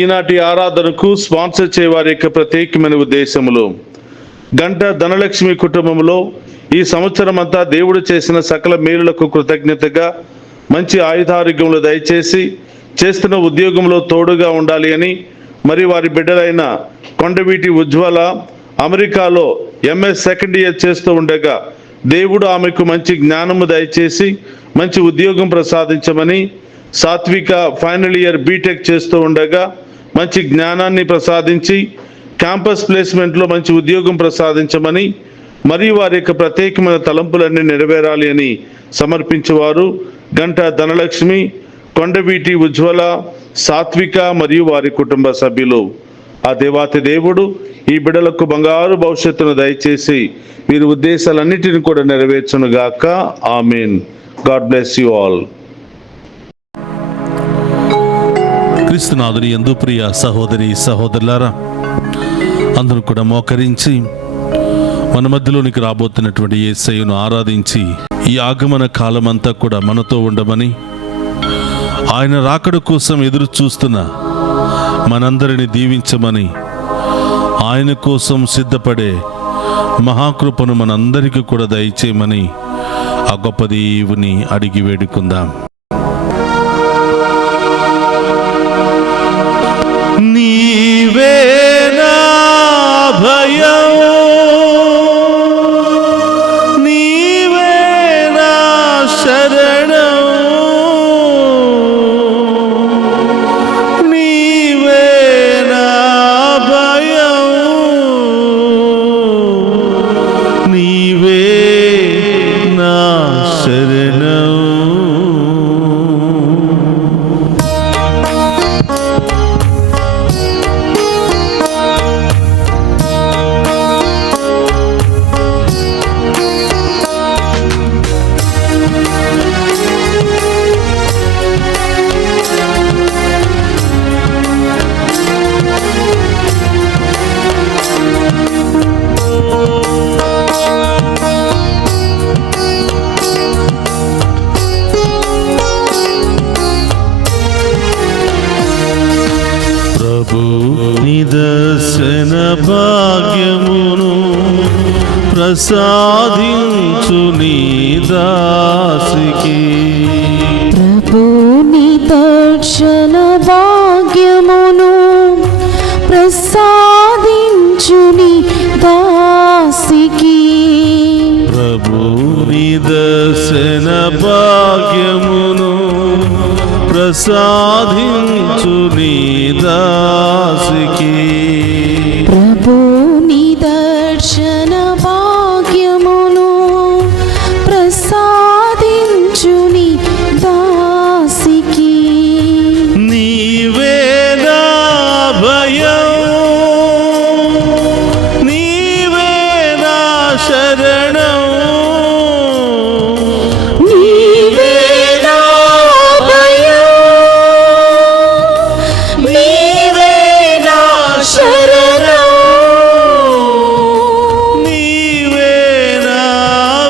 ఈనాటి ఆరాధనకు స్పాన్సర్ చేయవారి యొక్క ప్రత్యేకమైన ఉద్దేశములు, గంట ధనలక్ష్మి కుటుంబంలో ఈ సంవత్సరం అంతా దేవుడు చేసిన సకల మేలులకు కృతజ్ఞతగా మంచి ఆయుధారోగ్యములు దయచేసి చేస్తున్న ఉద్యోగంలో తోడుగా ఉండాలి అని, మరి వారి బిడ్డలైన కొండవీటి ఉజ్వల అమెరికాలో MS సెకండ్ ఇయర్ చేస్తూ ఉండగా దేవుడు ఆమెకు మంచి జ్ఞానము దయచేసి మంచి ఉద్యోగం ప్రసాదించమని, సాత్విక ఫైనల్ ఇయర్ బీటెక్ చేస్తూ ఉండగా మంచి జ్ఞానాన్ని ప్రసాదించి క్యాంపస్ ప్లేస్మెంట్లో మంచి ఉద్యోగం ప్రసాదించమని, మరియు వారి యొక్క ప్రత్యేకమైన తలంపులన్నీ నెరవేరాలి అని సమర్పించేవారు గంట ధనలక్ష్మి, కొండవీటి ఉజ్వల, సాత్విక మరియు వారి కుటుంబ సభ్యులు. ఆ దేవాతి దేవుడు ఈ బిడ్డలకు బంగారు భవిష్యత్తును దయచేసి వీరి ఉద్దేశాలన్నిటిని కూడా నెరవేర్చునుగాక. Amen. God bless you all. క్రీస్తునాథుని యందు ప్రియ సహోదరి సహోదరులారా, అందరూ కూడా మోకరించి మన మధ్యలోనికి రాబోతున్నటువంటి యేసయ్యను ఆరాధించి ఈ ఆగమన కాలమంతా కూడా మనతో ఉండమని, ఆయన రాకడ కోసం ఎదురు చూస్తున్న మనందరిని దీవించమని, ఆయన కోసం సిద్ధపడే మహాకృపను మనందరికీ కూడా దయచేయమని ఆ గొప్ప దేవుని అడిగి వేడుకుందాం. నీవే నా భయం, నీవే నా శరణం, నీవే నా భయం, నీవే నా శరణం. నిదర్శన భాగ్యమును ప్రసాదించు నీ దాసికి, ప్రభు నిదర్శన భాగ్యమును ప్రసాదించు నీ దాసికి, ప్రభు నిదర్శన భాగ్యమును ప్రసాదించు నీ దాసికి, ప్రభు నిదర్శన భాగ్యమును ప్రసాదించు నీ దాసికి, నీవే నా భయం, నీవే నా శరణం, నీవే నా భయం, నీవే నా శరణం, నీవే నా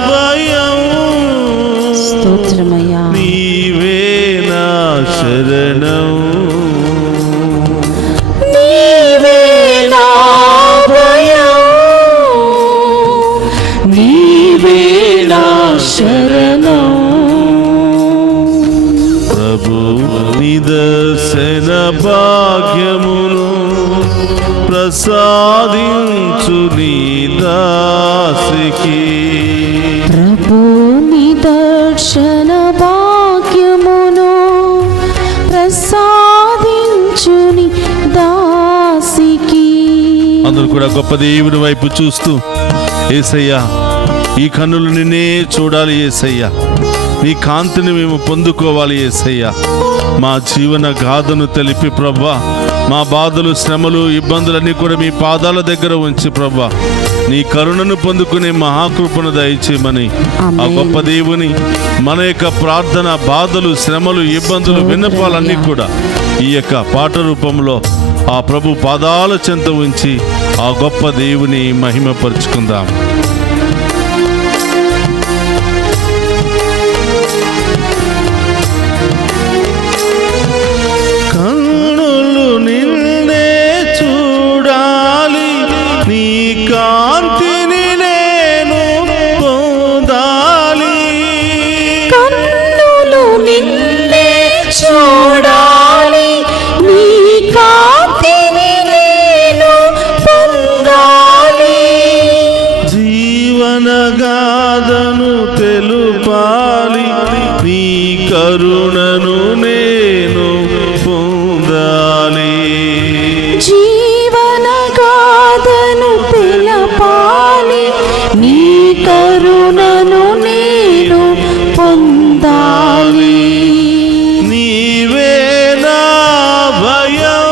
భయం, స్తోత్రమయ్యా, నీవే నా శరణం, నీవే నా భయం, నీవే నా శరణం. ప్రభు నిదర్శన భాగ్యమును ప్రసాదించు నీ దాసికి, ప్రభు నిదర్శన భాగ్యమును ప్రసాదించు నీ దాసికి. అందరూ కూడా గొప్ప దేవుని వైపు చూస్తూ, యేసయ్యా ఈ కన్నులు నిన్నే చూడాలి యేసయ్యా, నీ కాంతిని మేము పొందుకోవాలి యేసయ్యా. మా జీవన గాథను తెలిపి ప్రభా, మా బాధలు శ్రమలు ఇబ్బందులన్నీ కూడా మీ పాదాల దగ్గర ఉంచి ప్రభా, నీ కరుణను పొందుకునే మహాకృపను దయచేయమని ఆ గొప్ప దేవుని మన యొక్క ప్రార్థన, బాధలు, శ్రమలు, ఇబ్బందులు, విన్నపాలన్నీ కూడా ఈ యొక్క పాట రూపంలో ఆ ప్రభు పాదాల చెంత ఉంచి ఆ గొప్ప దేవుని మహిమపరుచుకుందాం. కన్నులు నిన్ను గాథను తెలుపాలి, నీ కరుణను నేను పొందాలి. జీవన గాథను తెలపాలి, నీ కరుణను నేను పొందాలి. నీవే నా భయం,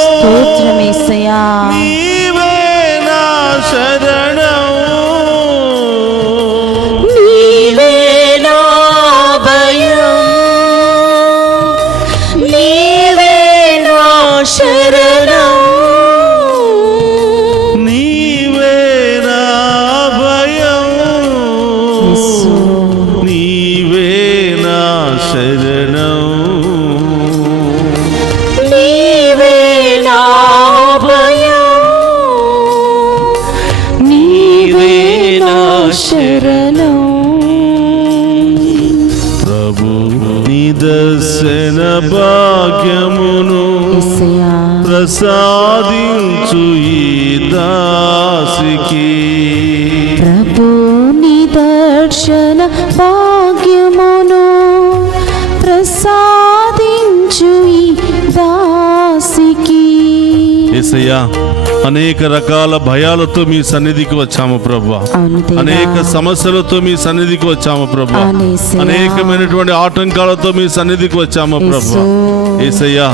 స్తోత్రం యేసయ్యా. నీవే నా శరణం, నీవే నా భయం, నీవే నా శరణం. నీవే నా భయం, యేసు. నీవే నా శరణం. నీవే నా భయం, నీవే నా శరణం. ప్రభు నిదర్శన భాగ్యమును యేసయ్యా. ప్రసాదించు ఈ దాసికి. ప్రభు నిదర్శన భాగ్యమును ప్రసాదించు ఈ దాసికి. యేసయ్యా, అనేక రకాల భయాలతో మీ సన్నిధికి వచ్చాము ప్రభువా. అవును దేవా. అనేక సమస్యలతో మీ సన్నిధికి వచ్చాము ప్రభువా. అవును యేసయ్యా. అనేకమైనటువంటి ఆటంకాలతో మీ సన్నిధికి వచ్చాము ప్రభువా. యేసయ్యా,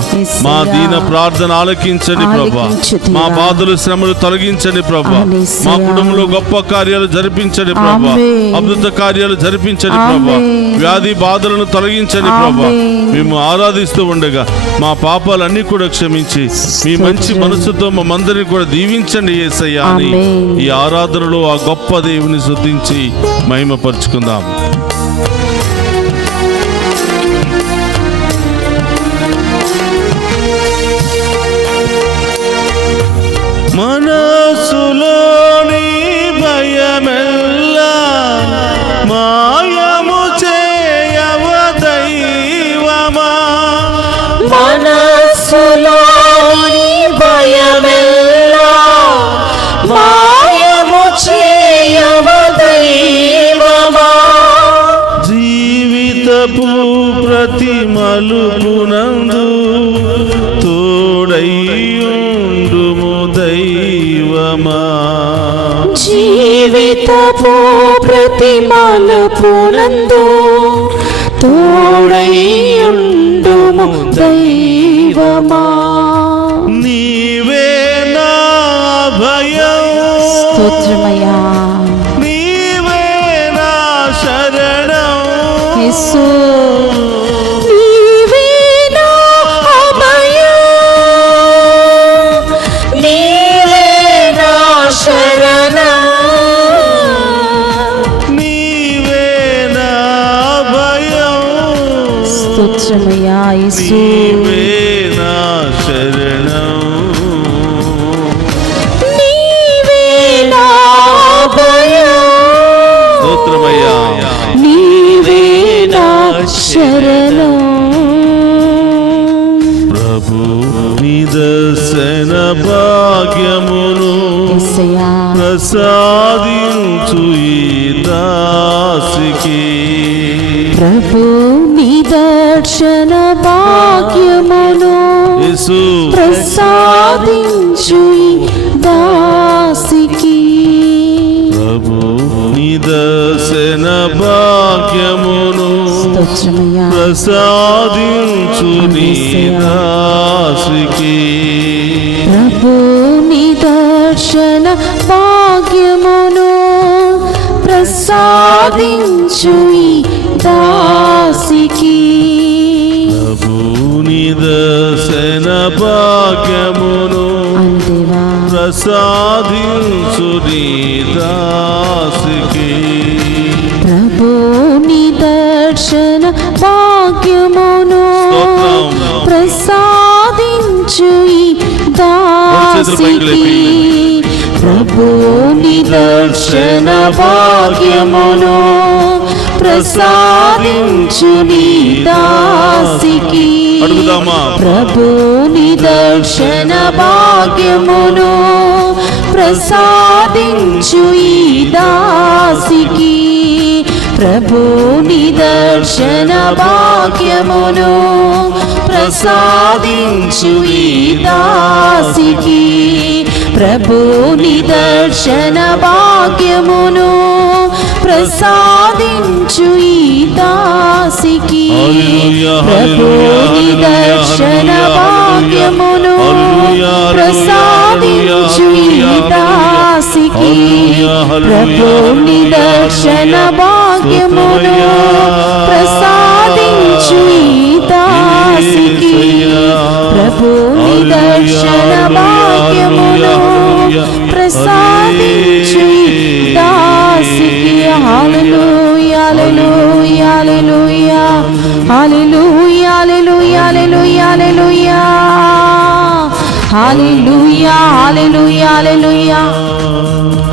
మా దీన ప్రార్థన ఆలకించండి ప్రభువా. ఆలకించు దేవా. మా బాధలు శ్రమలు తొలగించండి ప్రభువా. అవును యేసయ్యా. మా కుటుంబంలో గొప్ప కార్యాలు జరిపించండి ప్రభువా. ఆమేన్. అద్భుత కార్యాలు జరిపించండి ప్రభువా. ఆమేన్. వ్యాధి బాధలను తొలగించండి ప్రభువా. ఆమేన్. మేము ఆరాధిస్తూ ఉండగా మా పాపాలన్నీ కూడా క్షమించి మీ మంచి మనసుతో మమ్మందరినీ కూడా దీవించండి యేసయ్యా అని ఆమేన్. ఈ ఆరాధనలో ఆ గొప్ప దేవుని స్తుతించి మహిమపరుచుకుందాం. మనసులోని భయమెల్లా మాయము చేయవ దైవమా. మనసులోని భయమెల్లా మాయము చేయవ దైవమా. జీవితపు ప్రతి మలుపునందు తోడైయుండుము దైవమా. జీవితపు ప్రతి మలుపునందు తోడైయుండుము దైవమా. నీవే నా భయం, స్తోత్రమయ్యా. నీవే నా శరణం. యేసు. నీవే నా అభయం, నీవే నా శరణం. నీవే నా భయం, స్తోత్రమయ్యా యేసు. నీవే నా శరణం. నీవే నా అభయం, స్తోత్రమయ్యా. నీవే నా శరణం. ప్రభు నిదర్శన భాగ్యమును యేసయ్యా. ప్రసాదించు ఈ దాసికి. ప్రభు నిదర్శన భాగ్యమును యేసు, ప్రసాదించు ఈ దాసికి. ప్రభు నిదర్శన భాగ్యమును స్తోత్రమయ్యా. ప్రసాదించు నీ దాసికి. ప్రభు నిదర్శన భాగ్యమును ప్రసాదించు ఈ దాసికి. ప్రభు నిదర్శన భాగ్యమును అందేవా. ప్రసాదించు నీ దాసికి. ప్రభు నిదర్శన భాగ్యమును స్తోత్రం. ప్రసాదించు ఈ దాసికి. ప్రభు నిదర్శన భాగ్యమును ప్రసాదించు నీ దాసికి. అడుగుదామా? ప్రభు నిదర్శన భాగ్యమును ప్రసాదించు ఈ దాసికి. ప్రభు నిదర్శన భాగ్యమును ప్రసాదించు ఈ దాసికి ప్రభు నిదర్శన భాగ్యమును ప్రసాదించు ఈ దాసికి ప్రభు నిదర్శన భాగ్యమును ప్రసాదించు ఈ దాసికి ప్రభు నిదర్శన భాగ్యమును ప్రసాదించు ఈ దాసికి ప్రభు నిదర్శన భాగ్యమును ప్రసాదించు ఈ దాసికి హల్లెలూయా హల్లెలూయా హల్లెలూయా హల్లెలూయా హల్లెలూయా హల్లెలూయా హల్లెలూయా హల్లెలూయా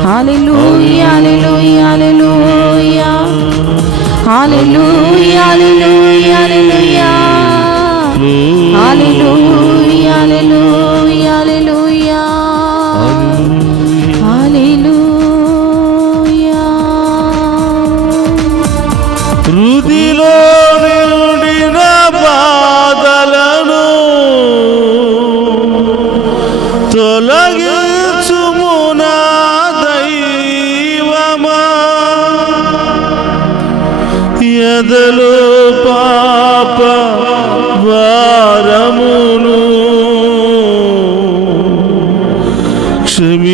హల్లెలూయా హల్లెలూయా హల్లెలూయా హల్లెలూయా హల్లెలూయా హల్లెలూయా హల్లెలూయా హల్లెలూయా హల్లెలూయా హల్లెలూయా హృదిలో నిండిన బాధలను తొలగించుము నా దైవమా ఎదలో పాప వారమును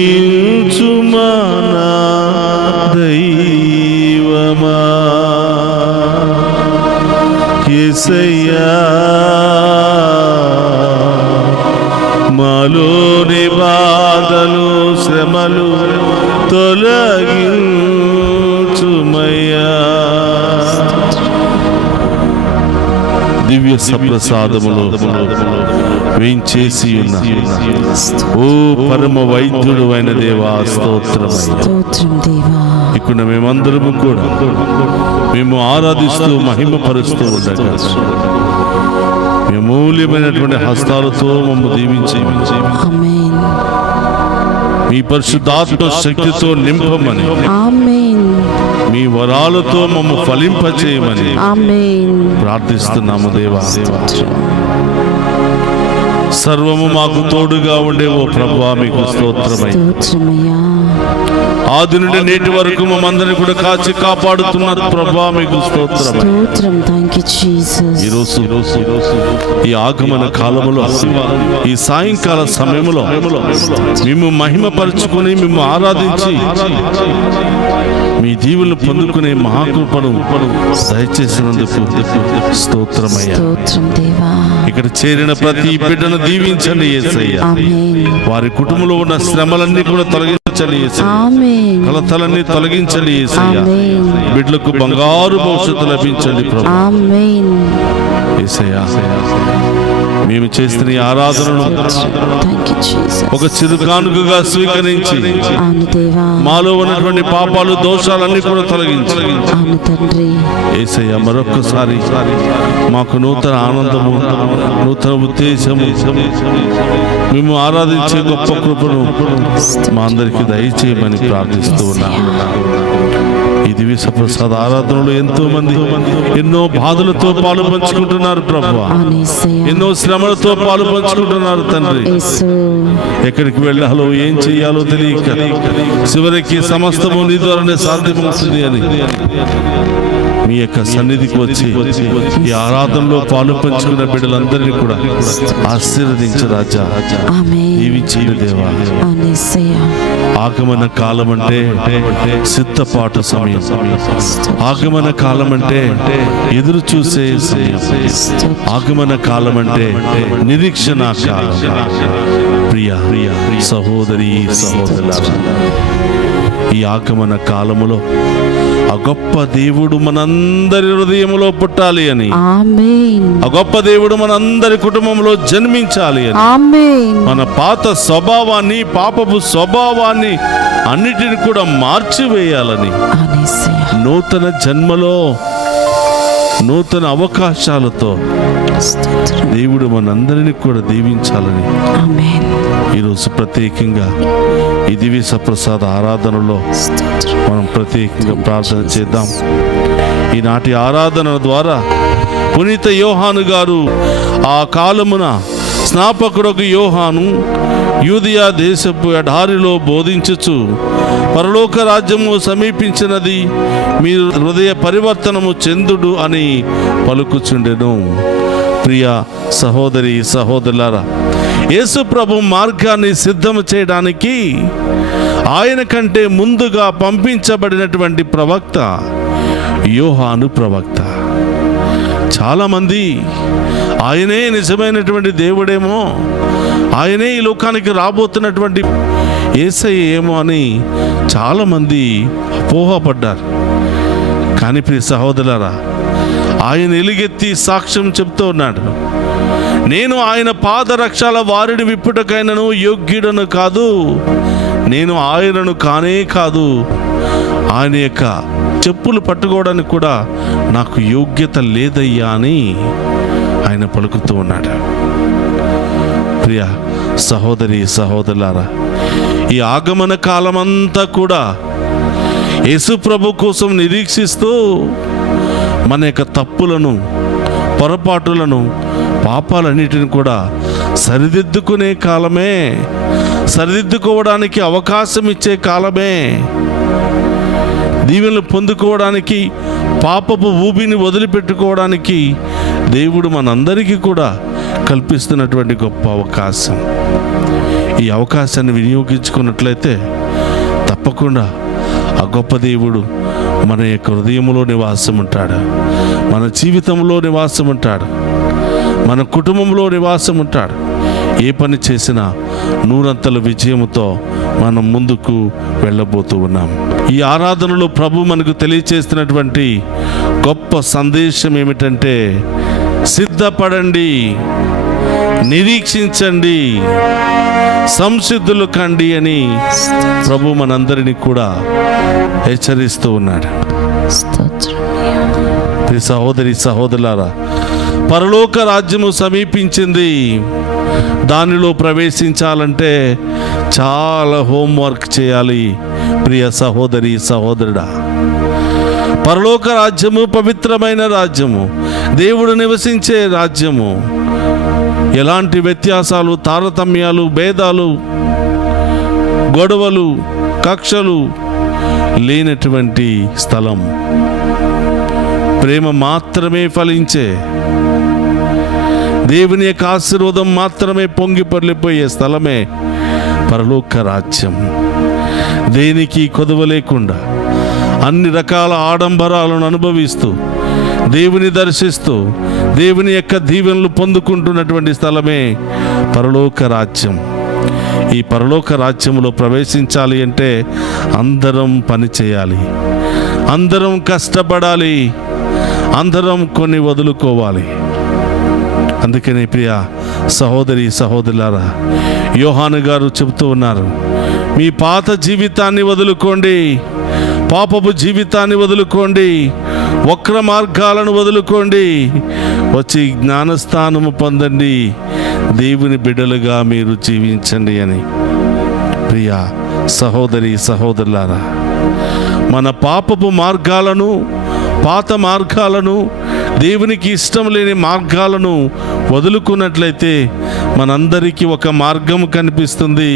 క్షమించుమా నా దైవమా యేసయ్యా మాలోని బాధలు శ్రమలు తొలగించుమయ్యా దివ్య సప్రసాదములో వేంచేసి ఉన్న ఓ పరమ వైద్యుడు అయిన దేవా స్తోత్రమయ్యా. స్తోత్రం దేవా. ఇక్కడ మేమందరము కూడా మేము ఆరాధిస్తూ మహిమపరుస్తూ ఉండగా మీ అమూల్యమైనటువంటి హస్తాలతో మమ్ము దీవించి ఆమేన్ మీ పరిశుద్ధాత్మ శక్తితో నింపమని ఆమేన్ మీ వరాలతో మమ్ము ఫలింపచేయమని ఆమేన్ ప్రార్థిస్తున్నాము దేవా. సర్వము మాకు తోడుగా ఉండే ఓ ప్రభువా మీకు స్తోత్రమయ్యా. స్తోత్రమయ్యా. ఆది నుండి నేటి వరకు మమ్మందరిని కూడా కాచి కాపాడుతున్నారు ప్రభువా మీకు స్తోత్రమయ్యా. స్తోత్రం. Thank you Jesus. ఈరోజు ఈ ఆగమన కాలములో ఈ సాయంకాల సమయంలో మేము మహిమపరుచుకుని మేము ఆరాధించి మీ దీవులను పొందుకునే మహాకృపను దయచేసినందుకు స్తోత్రమయ్యా. స్తోత్రం దేవా. ఇక్కడ చేరిన ప్రతి బిడ్డను దీవించండి యేసయ్యా. ఆమేన్ వారి కుటుంబంలో ఉన్న శ్రమలన్నీ కూడా తొలగించండి యేసయ్యా. ఆమేన్ కలతలన్నీ తొలగించండి యేసయ్యా. ఆమేన్ బిడ్డలకు బంగారు భవిష్యత్తు లభించండి ప్రభు ఆమేన్. యేసయ్యా. మేము చేస్తున్న ఈ ఆరాధనను థాంక్యూ జీసస్. ఒక చిరు కానుకగా స్వీకరించి అవును దేవా. మాలో ఉన్నటువంటి పాపాలు దోషాలన్నీ కూడా తొలగించి అవును తండ్రి. యేసయ్యా మరొక్కసారి మాకు నూతన ఆనందము నూతన ఉద్దేశము మేము ఆరాధించే గొప్ప కృపను మా అందరికీ దయచేయమని ప్రార్థిస్తూ ఉన్నాము. ఈ దివ్య సప్రసాద ఆరాధనలో ఎంతో మంది ఎన్నో బాధలతో పాలు పంచుకుంటున్నారు ప్రభువా. అవును యేసయ్యా. ఎన్నో శ్రమలతో పాలు పంచుకుంటున్నారు తండ్రి. యేసు. ఎక్కడికి వెళ్ళాలో ఏం చెయ్యాలో తెలియక చివరికి సమస్తము నీ ద్వారానే సాధ్యమవుతుంది అని మీ యొక్క సన్నిధికి వచ్చి ఈ ఆరాధనలో పాలు పంచుకున్న బిడ్డలందరినీ కూడా ఆశీర్వదించు రాజా. ఆమేన్. దీవించండి దేవా. అవును యేసయ్యా. ఆగమన కాలం అంటే సిద్ధపాటు సమయం. ఆగమన కాలం అంటే ఎదురు చూసే సమయం. ఆగమన కాలం అంటే నిరీక్షణ కాలం. ప్రియ సహోదరి సహోదరులారా, ఈ ఆగమన కాలములో ఆ గొప్ప దేవుడు మనందరి హృదయములో పుట్టాలి అని, ఆమేన్ ఆ గొప్ప దేవుడు మనందరి కుటుంబంలో జన్మించాలి అని, ఆమేన్ మన పాత స్వభావాన్ని పాపపు స్వభావాన్ని అన్నిటిని కూడా మార్చివేయాలని, అవును యేసయ్యా. నూతన జన్మలో నూతన అవకాశాలతో స్తోత్రం. దేవుడు మనందరినీ కూడా దీవించాలని ఆమేన్. ఈరోజు ప్రత్యేకంగా ఈ దివ్య సప్రసాద ఆరాధనలో స్తోత్రం. మనం ప్రత్యేకంగా ప్రార్థన చేద్దాం. ఈనాటి ఆరాధన ద్వారా పునీత యోహాను గారు ఆ కాలమున స్నాపకుడకు యోహాను యూదియా దేశపు ఎడారిలో బోధించుచు పరలోక రాజ్యము సమీపించినది, మీరు హృదయ పరివర్తనము చెందుడు అని పలుకుచుండెను. ప్రియ సహోదరి సహోదరులారా, యేసు ప్రభు మార్గాన్ని సిద్ధం చేయడానికి ఆయన కంటే ముందుగా పంపించబడినటువంటి ప్రవక్త యోహాను ప్రవక్త. చాలామంది ఆయనే నిజమైనటువంటి దేవుడేమో, ఆయనే ఈ లోకానికి రాబోతున్నటువంటి యేసయ్య ఏమో అని చాలామంది అపోహపడ్డారు. కానీ ప్రియ సహోదరులారా, ఆయన ఎలుగెత్తి సాక్ష్యం చెప్తూ ఉన్నాడు, నేను ఆయన పాదరక్షల వారిని విప్పుటకైనను యోగ్యుడను కాదు, నేను ఆయనను కానే కాదు, ఆయన యొక్క చెప్పులు పట్టుకోవడానికి కూడా నాకు యోగ్యత లేదయ్యా అని ఆయన పలుకుతూ ఉన్నాడు. ప్రియ సహోదరి సహోదరులారా, ఈ ఆగమన కాలమంతా కూడా యేసు ప్రభు కోసం నిరీక్షిస్తూ మన యొక్క తప్పులను, పొరపాటులను, పాపాలన్నిటిని కూడా సరిదిద్దుకునే కాలమే, సరిదిద్దుకోవడానికి అవకాశం ఇచ్చే కాలమే, దీవెనలు పొందుకోవడానికి, పాపపు ఊబిని వదిలిపెట్టుకోవడానికి దేవుడు మనందరికీ కూడా కల్పిస్తున్నటువంటి గొప్ప అవకాశం. ఈ అవకాశాన్ని వినియోగించుకున్నట్లయితే తప్పకుండా ఆ గొప్ప దేవుడు మన యొక్క హృదయంలో నివాసం ఉంటాడు, మన జీవితంలో నివాసం ఉంటాడు, మన కుటుంబంలో నివాసం ఉంటాడు. ఏ పని చేసినా నూరంతల విజయముతో మనం ముందుకు వెళ్ళబోతూ ఉన్నాం. ఈ ఆరాధనలో ప్రభు మనకు తెలియచేస్తున్నటువంటి గొప్ప సందేశం ఏమిటంటే, సిద్ధపడండి, నిరీక్షించండి, సంసిద్ధులు కండి అని ప్రభు మనందరినీ కూడా హెచ్చరిస్తూ ఉన్నాడు. స్తోత్రం. ప్రియ సహోదరి సహోదరులారా, పరలోక రాజ్యము సమీపించింది. దానిలో ప్రవేశించాలంటే చాలా హోంవర్క్ చేయాలి. ప్రియ సహోదరి సహోదరుడా, పరలోక రాజ్యము పవిత్రమైన రాజ్యము, దేవుడు నివసించే రాజ్యము. ఎలాంటి వ్యత్యాసాలు, తారతమ్యాలు, భేదాలు, గొడవలు, కక్షలు లేనటువంటి స్థలం. ప్రేమ మాత్రమే ఫలించే, దేవుని యొక్క ఆశీర్వాదం మాత్రమే పొంగి పొర్లిపోయే స్థలమే పరలోక రాజ్యం. దేనికి కొదవ లేకుండా అన్ని రకాల ఆడంబరాలను అనుభవిస్తూ, దేవుని దర్శిస్తూ, దేవుని యొక్క దీవెనలు పొందుకుంటున్నటువంటి స్థలమే పరలోక రాజ్యం. ఈ పరలోక రాజ్యంలో ప్రవేశించాలి అంటే అందరం పని చేయాలి, అందరం కష్టపడాలి, అందరం కొన్ని వదులుకోవాలి. అందుకనే ప్రియ సహోదరి సహోదరులారా, యోహాను గారు చెబుతూ ఉన్నారు, మీ పాత జీవితాన్ని వదులుకోండి, పాపపు జీవితాన్ని వదులుకోండి, వక్ర మార్గాలను వదులుకోండి, వచ్చి జ్ఞానస్థానము పొందండి, దేవుని బిడ్డలుగా మీరు జీవించండి అని. ప్రియ సహోదరి సహోదరులారా, మన పాపపు మార్గాలను, పాత మార్గాలను, దేవునికి ఇష్టం లేని మార్గాలను వదులుకున్నట్లయితే మనందరికీ ఒక మార్గం కనిపిస్తుంది.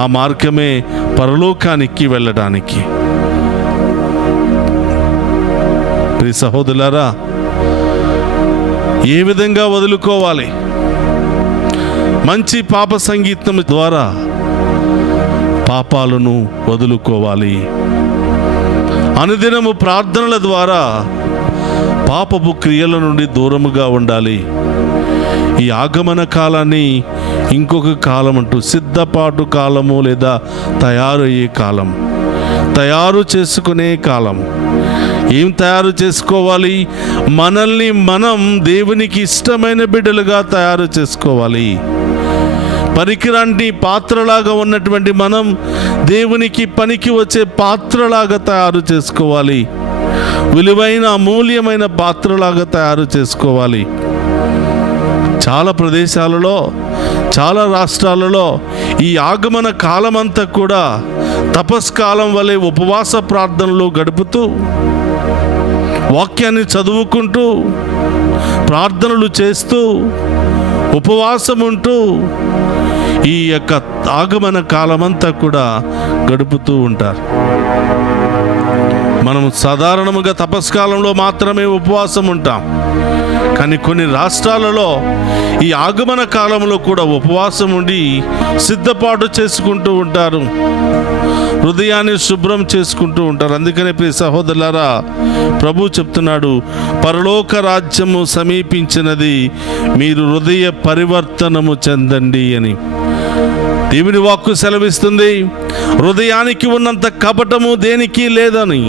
ఆ మార్గమే పరలోకానికి వెళ్ళడానికి. ప్రియ సహోదరులారా, ఏ విధంగా వదులుకోవాలి? మంచి పాప సంగీతం ద్వారా పాపాలను వదులుకోవాలి. అనుదినము ప్రార్థనల ద్వారా పాపపు క్రియల నుండి దూరముగా ఉండాలి. ఈ ఆగమన కాలాన్ని ఇంకొక కాలం అంటూ, సిద్ధపాటు కాలము లేదా తయారయ్యే కాలం, తయారు చేసుకునే కాలం. ఏం తయారు చేసుకోవాలి? మనల్ని మనం దేవునికి ఇష్టమైన బిడ్డలుగా తయారు చేసుకోవాలి. పనికిరాని పాత్రలాగా ఉన్నటువంటి మనం దేవునికి పనికి వచ్చే పాత్రలాగా తయారు చేసుకోవాలి. విలువైన అమూల్యమైన పాత్రలాగా తయారు చేసుకోవాలి. చాలా ప్రదేశాలలో, చాలా రాష్ట్రాలలో ఈ ఆగమన కాలమంతా కూడా తపస్కాలం వలె ఉపవాస ప్రార్థనలు గడుపుతూ, వాక్యాన్ని చదువుకుంటూ, ప్రార్థనలు చేస్తూ, ఉపవాసం ఉంటూ ఈ యొక్క ఆగమన కాలమంతా కూడా గడుపుతూ ఉంటారు. మనం సాధారణంగా తపస్కాలంలో మాత్రమే ఉపవాసం ఉంటాం. కానీ కొన్ని రాష్ట్రాలలో ఈ ఆగమన కాలంలో కూడా ఉపవాసం ఉండి సిద్ధపాటు చేసుకుంటూ ఉంటారు, హృదయాన్ని శుభ్రం చేసుకుంటూ ఉంటారు. అందుకనే ప్రియ సహోదరులారా, ప్రభు చెప్తున్నాడు, పరలోక రాజ్యము సమీపించినది, మీరు హృదయ పరివర్తనము చెందండి అని. దేవుని వాక్కు సెలవిస్తుంది, హృదయానికి ఉన్నంత కపటము దేనికి లేదని.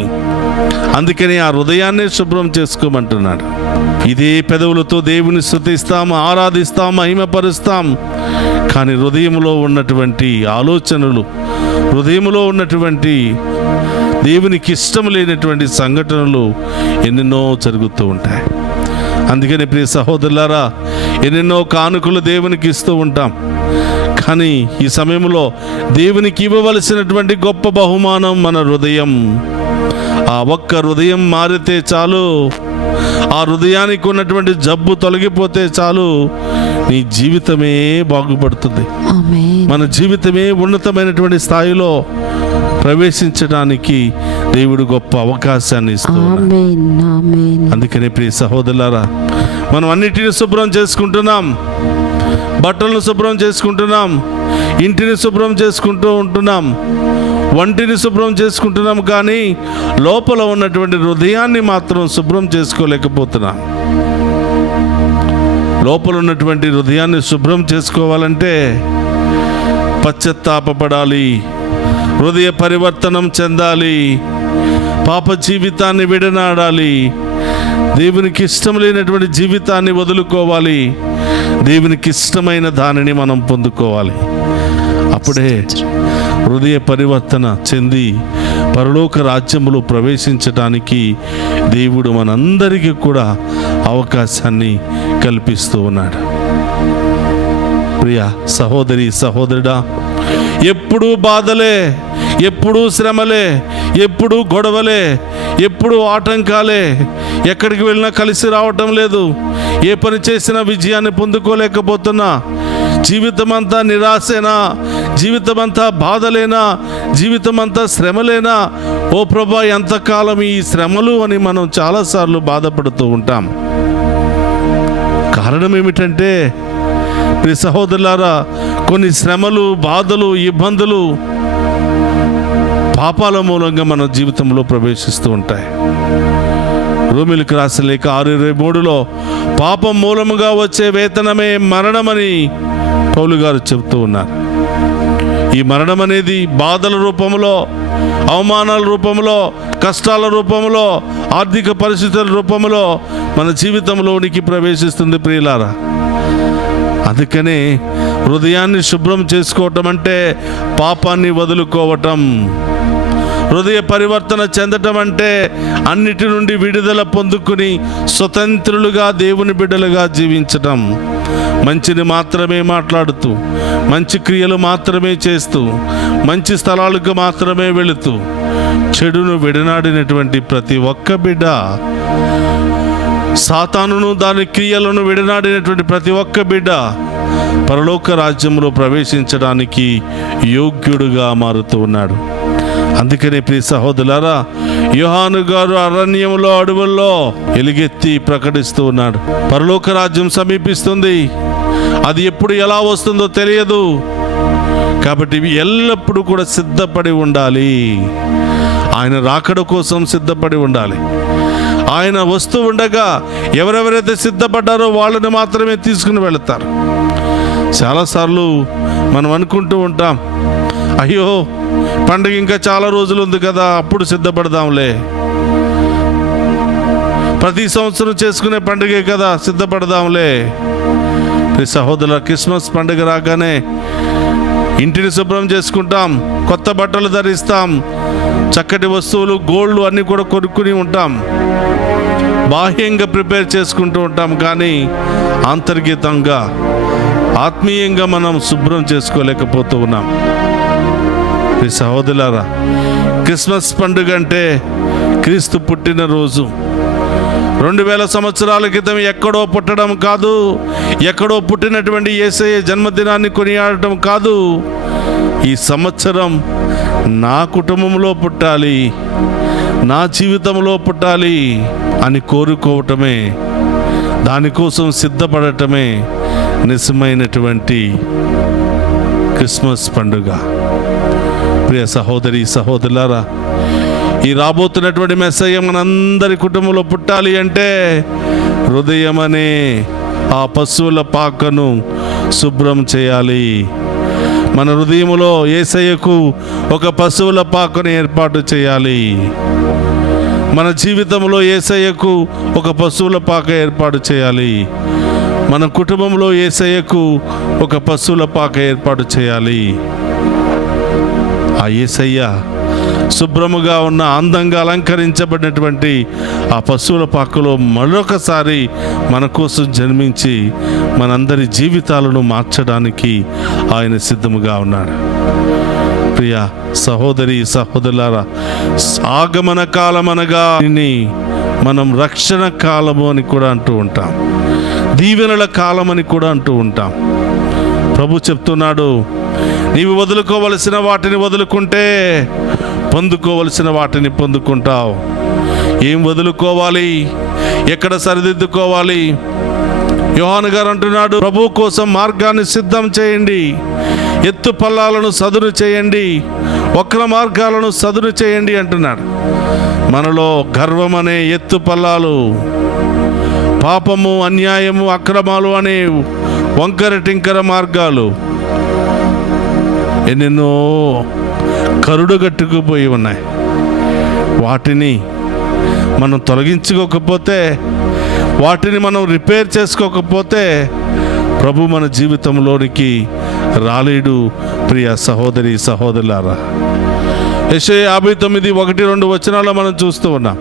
అందుకని ఆ హృదయాన్ని శుభ్రం చేసుకోమంటున్నాడు. ఇదే పెదవులతో దేవుని స్తుతిస్తాం, ఆరాధిస్తాం, మహిమపరుస్తాం. కానీ హృదయంలో ఉన్నటువంటి ఆలోచనలు, హృదయంలో ఉన్నటువంటి దేవునికి ఇష్టం లేనటువంటి సంఘటనలు ఎన్నెన్నో జరుగుతూ ఉంటాయి. అందుకని ప్రియ సహోదరులారా, ఎన్నెన్నో కానుకలు దేవునికి ఇస్తూ ఉంటాం. కానీ ఈ సమయంలో దేవునికి ఇవ్వవలసినటువంటి గొప్ప బహుమానం మన హృదయం. ఆ ఒక్క హృదయం మారితే చాలు, ఆ హృదయానికి ఉన్నటువంటి జబ్బు తొలగిపోతే చాలు, నీ జీవితమే బాగుపడుతుంది. మన జీవితమే ఉన్నతమైనటువంటి స్థాయిలో ప్రవేశించడానికి దేవుడు గొప్ప అవకాశాన్ని ఇస్తున్నాడు. అందుకనే ప్రియ సహోదరులారా, మనం అన్నిటిని శుభ్రం చేసుకుంటున్నాం, బట్టలను శుభ్రం చేసుకుంటున్నాం, ఇంటిని శుభ్రం చేసుకుంటూ ఉంటున్నాం, వంటిని శుభ్రం చేసుకుంటున్నాం. కానీ లోపల ఉన్నటువంటి హృదయాన్ని మాత్రం శుభ్రం చేసుకోలేకపోతున్నాం. లోపల ఉన్నటువంటి హృదయాన్ని శుభ్రం చేసుకోవాలంటే పశ్చాత్తాపపడాలి, హృదయ పరివర్తనం చెందాలి, పాప జీవితాన్ని విడనాడాలి, దేవునికి ఇష్టం లేనటువంటి జీవితాన్ని వదులుకోవాలి, దేవునికి ఇష్టమైన దానిని మనం పొందుకోవాలి. అప్పుడే హృదయ పరివర్తన చెంది పరలోక రాజ్యములో ప్రవేశించడానికి దేవుడు మనందరికీ కూడా అవకాశాన్ని కల్పిస్తూ ఉన్నాడు. ప్రియ సహోదరి సహోదరుడా, ఎప్పుడూ బాధలే, ఎప్పుడూ శ్రమలే, ఎప్పుడూ గొడవలే, ఎప్పుడూ ఆటంకాలే, ఎక్కడికి వెళ్ళినా కలిసి రావటం లేదు, ఏ పని చేసినా విజయాన్ని పొందుకోలేకపోతున్నా, జీవితమంతా నిరాశేనా, జీవితమంతా బాధలేనా, జీవితమంతా శ్రమలేనా, ఓ ప్రభా ఎంతకాలం ఈ శ్రమలు అని మనం చాలాసార్లు బాధపడుతూ ఉంటాం. కారణం ఏమిటంటే ప్రియ సహోదరులారా, కొన్ని శ్రమలు, బాధలు, ఇబ్బందులు పాపాల మూలంగా మన జీవితంలో ప్రవేశిస్తూ ఉంటాయి. రోమీయులకు రాసిన లేఖ 6:23లో పాపం మూలముగా వచ్చే వేతనమే మరణమని పౌలు గారు చెబుతూ ఉన్నారు. ఈ మరణం అనేది బాధల రూపంలో, అవమానాల రూపంలో, కష్టాల రూపంలో, ఆర్థిక పరిస్థితుల రూపంలో మన జీవితంలోనికి ప్రవేశిస్తుంది ప్రియులారా. అందుకనే హృదయాన్ని శుభ్రం చేసుకోవటం అంటే పాపాన్ని వదులుకోవటం, హృదయ పరివర్తన చెందటం అంటే అన్నిటి నుండి విడుదల పొందుకుని స్వతంత్రులుగా దేవుని బిడ్డలుగా జీవించటం, మంచిని మాత్రమే మాట్లాడుతూ, మంచి క్రియలు మాత్రమే చేస్తూ, మంచి స్థలాలకు మాత్రమే వెళుతూ, చెడును విడనాడినటువంటి ప్రతి ఒక్క బిడ్డ, సాతానును దాని క్రియలను విడనాడినటువంటి ప్రతి ఒక్క బిడ్డ పరలోక రాజ్యంలో ప్రవేశించడానికి యోగ్యుడుగా మారుతూ ఉన్నాడు. అందుకనే ప్రియ సహోదరులారా, యోహాను గారు అరణ్యంలో, అడవుల్లో ఎలుగెత్తి ప్రకటిస్తూ ఉన్నాడు, పరలోక రాజ్యం సమీపిస్తుంది, అది ఎప్పుడు ఎలా వస్తుందో తెలియదు, కాబట్టి ఎల్లప్పుడూ కూడా సిద్ధపడి ఉండాలి. ఆయన రాకడ కోసం సిద్ధపడి ఉండాలి. ఆయన వస్తూ ఉండగా ఎవరెవరైతే సిద్ధపడ్డారో వాళ్ళని మాత్రమే తీసుకుని వెళతారు. చాలాసార్లు మనం అనుకుంటూ ఉంటాం, అయ్యో పండుగ ఇంకా చాలా రోజులు ఉంది కదా, అప్పుడు సిద్ధపడదాంలే, ప్రతి సంవత్సరం చేసుకునే పండుగే కదా, సిద్ధపడదాంలే. సహోదరుల, క్రిస్మస్ పండుగ రాగానే ఇంటిని శుభ్రం చేసుకుంటాం, కొత్త బట్టలు ధరిస్తాం, చక్కటి వస్తువులు, గోల్డ్ అన్నీ కూడా కొనుక్కుని ఉంటాం. బాహ్యంగా ప్రిపేర్ చేసుకుంటూ ఉంటాం, కానీ అంతర్గతంగా ఆత్మీయంగా మనం శుభ్రం చేసుకోలేకపోతూ ఉన్నాం. ఈ సహోదరులారా, క్రిస్మస్ పండుగ అంటే క్రీస్తు పుట్టినరోజు. 2000 సంవత్సరాల క్రితం ఎక్కడో పుట్టడం కాదు, ఎక్కడో పుట్టినటువంటి యేసయ్య జన్మదినాన్ని కొనియాడటం కాదు. ఈ సంవత్సరం నా కుటుంబంలో పుట్టాలి, నా జీవితంలో పుట్టాలి అని కోరుకోవటమే, దానికోసం సిద్ధపడటమే నిజమైనటువంటి క్రిస్మస్ పండుగ. ప్రియ సహోదరి సహోదరులారా, ఈ రాబోతున్నటువంటి మెస్సయ్య మనందరి కుటుంబంలో పుట్టాలి అంటే హృదయం అనే ఆ పశువుల పాకను శుభ్రం చేయాలి. మన హృదయంలో యేసయ్యకు ఒక పశువుల పాకను ఏర్పాటు చేయాలి. మన జీవితంలో యేసయ్యకు ఒక పశువుల పాక ఏర్పాటు చేయాలి. మన కుటుంబంలో యేసయ్యకు ఒక పశువుల పాక ఏర్పాటు చేయాలి. ఆ యేసయ్య శుభ్రముగా ఉన్న, అందంగా అలంకరించబడినటువంటి ఆ పశువుల పాకలో మరొకసారి మన కోసం జన్మించి మనందరి జీవితాలను మార్చడానికి ఆయన సిద్ధముగా ఉన్నాడు. ప్రియ సహోదరి సహోదరులారా, ఆగమన కాలం అనగా మనం రక్షణ కాలము అని కూడా అంటూ ఉంటాం, దీవెనల కాలం అని కూడా అంటూ ఉంటాం. ప్రభు చెప్తున్నాడు, నీవు వదులుకోవలసిన వాటిని వదులుకుంటే పొందుకోవలసిన వాటిని పొందుకుంటావు. ఏం వదులుకోవాలి, ఎక్కడ సరిదిద్దుకోవాలి? యోహాను గారు అంటున్నాడు, ప్రభు కోసం మార్గాన్ని సిద్ధం చేయండి, ఎత్తు పల్లాలను సదును చేయండి, వక్ర మార్గాలను సదును చేయండి అంటున్నాడు. మనలో గర్వం అనే ఎత్తు పల్లాలు, పాపము, అన్యాయము, అక్రమాలు అనే వంకర టింకర మార్గాలు ఎన్నెన్నో కరుడుగట్టుకుపోయి ఉన్నాయి. వాటిని మనం తొలగించుకోకపోతే, వాటిని మనం రిపేర్ చేసుకోకపోతే ప్రభు మన జీవితంలోనికి రాలేడు. ప్రియ సహోదరి సహోదరులారా, యెషయా 59:1-2 వచనాల్లో మనం చూస్తూ ఉన్నాం.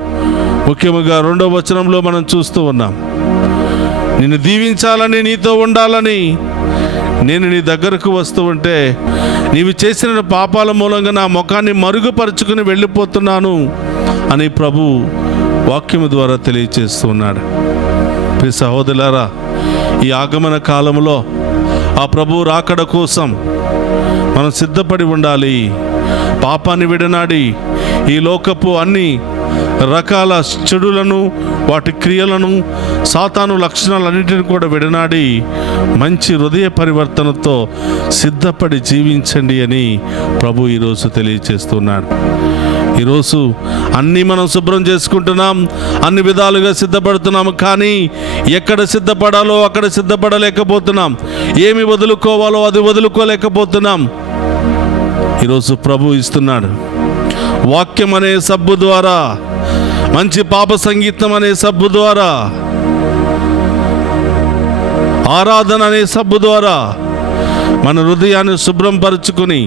ముఖ్యంగా 2వ వచనంలో మనం చూస్తూ ఉన్నాం, నిన్ను దీవించాలని, నీతో ఉండాలని నేను నీ దగ్గరకు వస్తూ ఉంటే నీవు చేసిన పాపాల మూలంగా నా ముఖాన్ని మరుగుపరుచుకుని వెళ్ళిపోతున్నాను అని ప్రభు వాక్యము ద్వారా తెలియచేస్తూ ఉన్నాడు. ప్రియ సహోదరులారా, ఈ ఆగమన కాలంలో ఆ ప్రభు రాకడ కోసం మనం సిద్ధపడి ఉండాలి. పాపాన్ని విడనాడి ఈ లోకపు అన్ని రకాల చెడులను, వాటి క్రియలను, సాతాను లక్షణాలన్నింటినీ కూడా విడనాడి మంచి హృదయ పరివర్తనతో సిద్ధపడి జీవించండి అని ప్రభు ఈరోజు తెలియచేస్తున్నాడు. ఈరోజు అన్నీ మనం శుభ్రం చేసుకుంటున్నాం, అన్ని విధాలుగా సిద్ధపడుతున్నాము, కానీ ఎక్కడ సిద్ధపడాలో అక్కడ సిద్ధపడలేకపోతున్నాం. ఏమి వదులుకోవాలో అది వదులుకోలేకపోతున్నాం. ఈరోజు ప్రభు ఇస్తున్నాడు వాక్యం అనే సబ్బు ద్వారా, మంచి పాప సంగీతం అనే సబ్బు ద్వారా, ఆరాధన అనే సబ్బు ద్వారా మన హృదయాన్ని శుభ్రం పరుచుకుని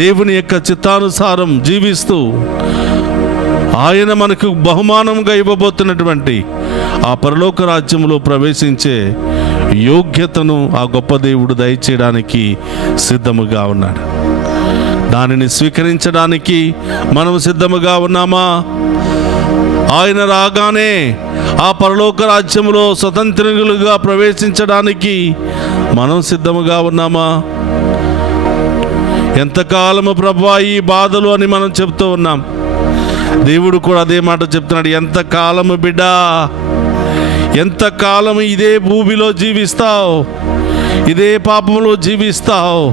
దేవుని యొక్క చిత్తానుసారం జీవిస్తూ ఆయన మనకు బహుమానంగా ఇవ్వబోతున్నటువంటి ఆ పరలోక రాజ్యంలో ప్రవేశించే యోగ్యతను ఆ గొప్ప దేవుడు దయచేయడానికి సిద్ధముగా ఉన్నాడు. దానిని స్వీకరించడానికి మనం సిద్ధముగా ఉన్నామా? ఆయన రాగానే ఆ పరలోక రాజ్యంలో స్వతంత్రులుగా ప్రవేశించడానికి మనం సిద్ధముగా ఉన్నామా? ఎంతకాలము ప్రభువా ఈ బాధలు అని మనం చెప్తూ ఉన్నాం. దేవుడు కూడా అదే మాట చెప్తున్నాడు, ఎంతకాలము బిడ్డా, ఎంతకాలము ఇదే భూమిలో జీవిస్తావు, ఇదే పాపంలో జీవిస్తావు?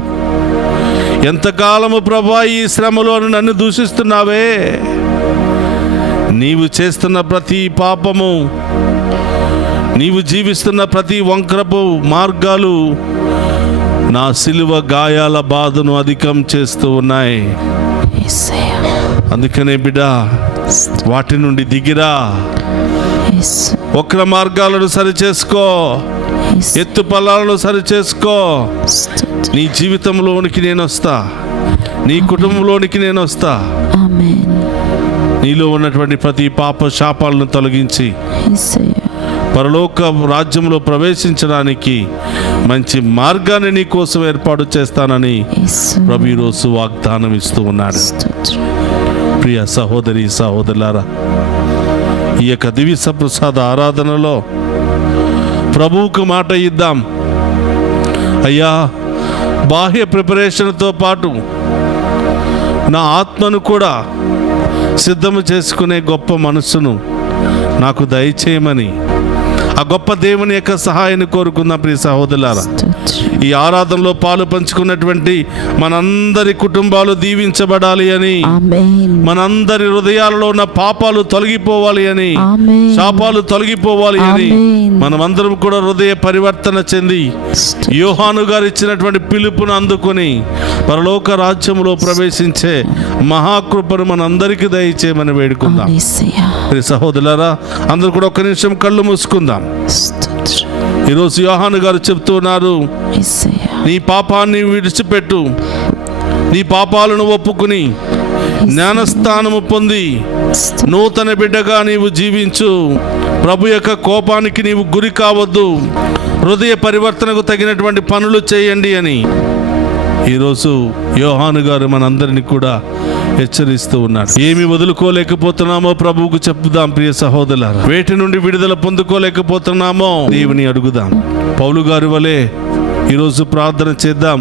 ఎంతకాలము ప్రభువా ఈ శ్రమలో నన్ను దూషిస్తున్నావే? నీవు చేస్తున్న ప్రతి పాపము, నీవు జీవిస్తున్న ప్రతి వంకరపు మార్గాలు నా సిలువ గాయాల బాధను అధికం చేస్తూ ఉన్నాయి. అందుకనే బిడ్డ, వాటి నుండి దిగిరా, వక్ర మార్గాలను సరిచేసుకో, ఎత్తు పల్లాలను సరిచేసుకో. నీ జీవితంలోనికి నేను వస్తా, నీ కుటుంబంలోనికి నేను వస్తా. నీలో ఉన్నటువంటి ప్రతి పాప శాపాలను తొలగించి యేసయ్యా పరలోక రాజ్యంలో ప్రవేశించడానికి మంచి మార్గాన్ని నీ కోసం ఏర్పాటు చేస్తానని యేసు ప్రభు ఈరోజు వాగ్దానం ఇస్తూ ఉన్నాడు. స్తోత్రం. ప్రియ సహోదరి సహోదరులారా, ఈ యొక్క దివ్య సప్రసాద ఆరాధనలో ప్రభువుకు మాట ఇద్దాం. అయ్యా, బాహ్య ప్రిపరేషన్తో పాటు నా ఆత్మను కూడా సిద్ధము చేసుకునే గొప్ప మనస్సును నాకు దయచేయమని ఆ గొప్ప దేవుని యొక్క సహాయాన్ని కోరుకుందాం. ప్రియ సహోదరులారా, స్తోత్రం. ఈ ఆరాధనలో పాలు పంచుకున్నటువంటి మనందరి కుటుంబాలు దీవించబడాలి అని, ఆమేన్. మనందరి హృదయాలలో ఉన్న పాపాలు తొలగిపోవాలి అని, ఆమేన్. శాపాలు తొలగిపోవాలి అని, ఆమేన్. మనమందరం కూడా హృదయ పరివర్తన చెంది స్తోత్రం. యోహాను గారు ఇచ్చినటువంటి పిలుపును అందుకొని పరలోక రాజ్యంలో ప్రవేశించే మహాకృపను మనందరికీ దయచేయమని వేడుకుందాం. అవును యేసయ్యా. ప్రియ సహోదరులారా, అందరూ కూడా ఒక్క నిమిషం కళ్ళు మూసుకుందాం. స్తోత్రం. ఈరోజు యోహాను గారు చెప్తున్నారు, యేసయ్యా నీ పాపాన్ని విడిచిపెట్టు, నీ పాపాలను ఒప్పుకుని జ్ఞానస్థానము పొంది నూతన బిడ్డగా నీవు జీవించు. ప్రభు యొక్క కోపానికి నీవు గురి కావద్దు, హృదయ పరివర్తనకు తగినటువంటి పనులు చేయండి అని ఈరోజు యోహాను గారు మనందరినీ కూడా హెచ్చరిస్తూ ఉన్నాడు. ఏమి వదులుకోలేకపోతున్నామో ప్రభువుకు చెప్పుదాం. ప్రియ సహోదరులారా, వేటి నుండి విడుదల పొందుకోలేకపోతున్నామో దేవుని అడుగుదాం. పౌలు గారి వలె ఈరోజు ప్రార్థన చేద్దాం.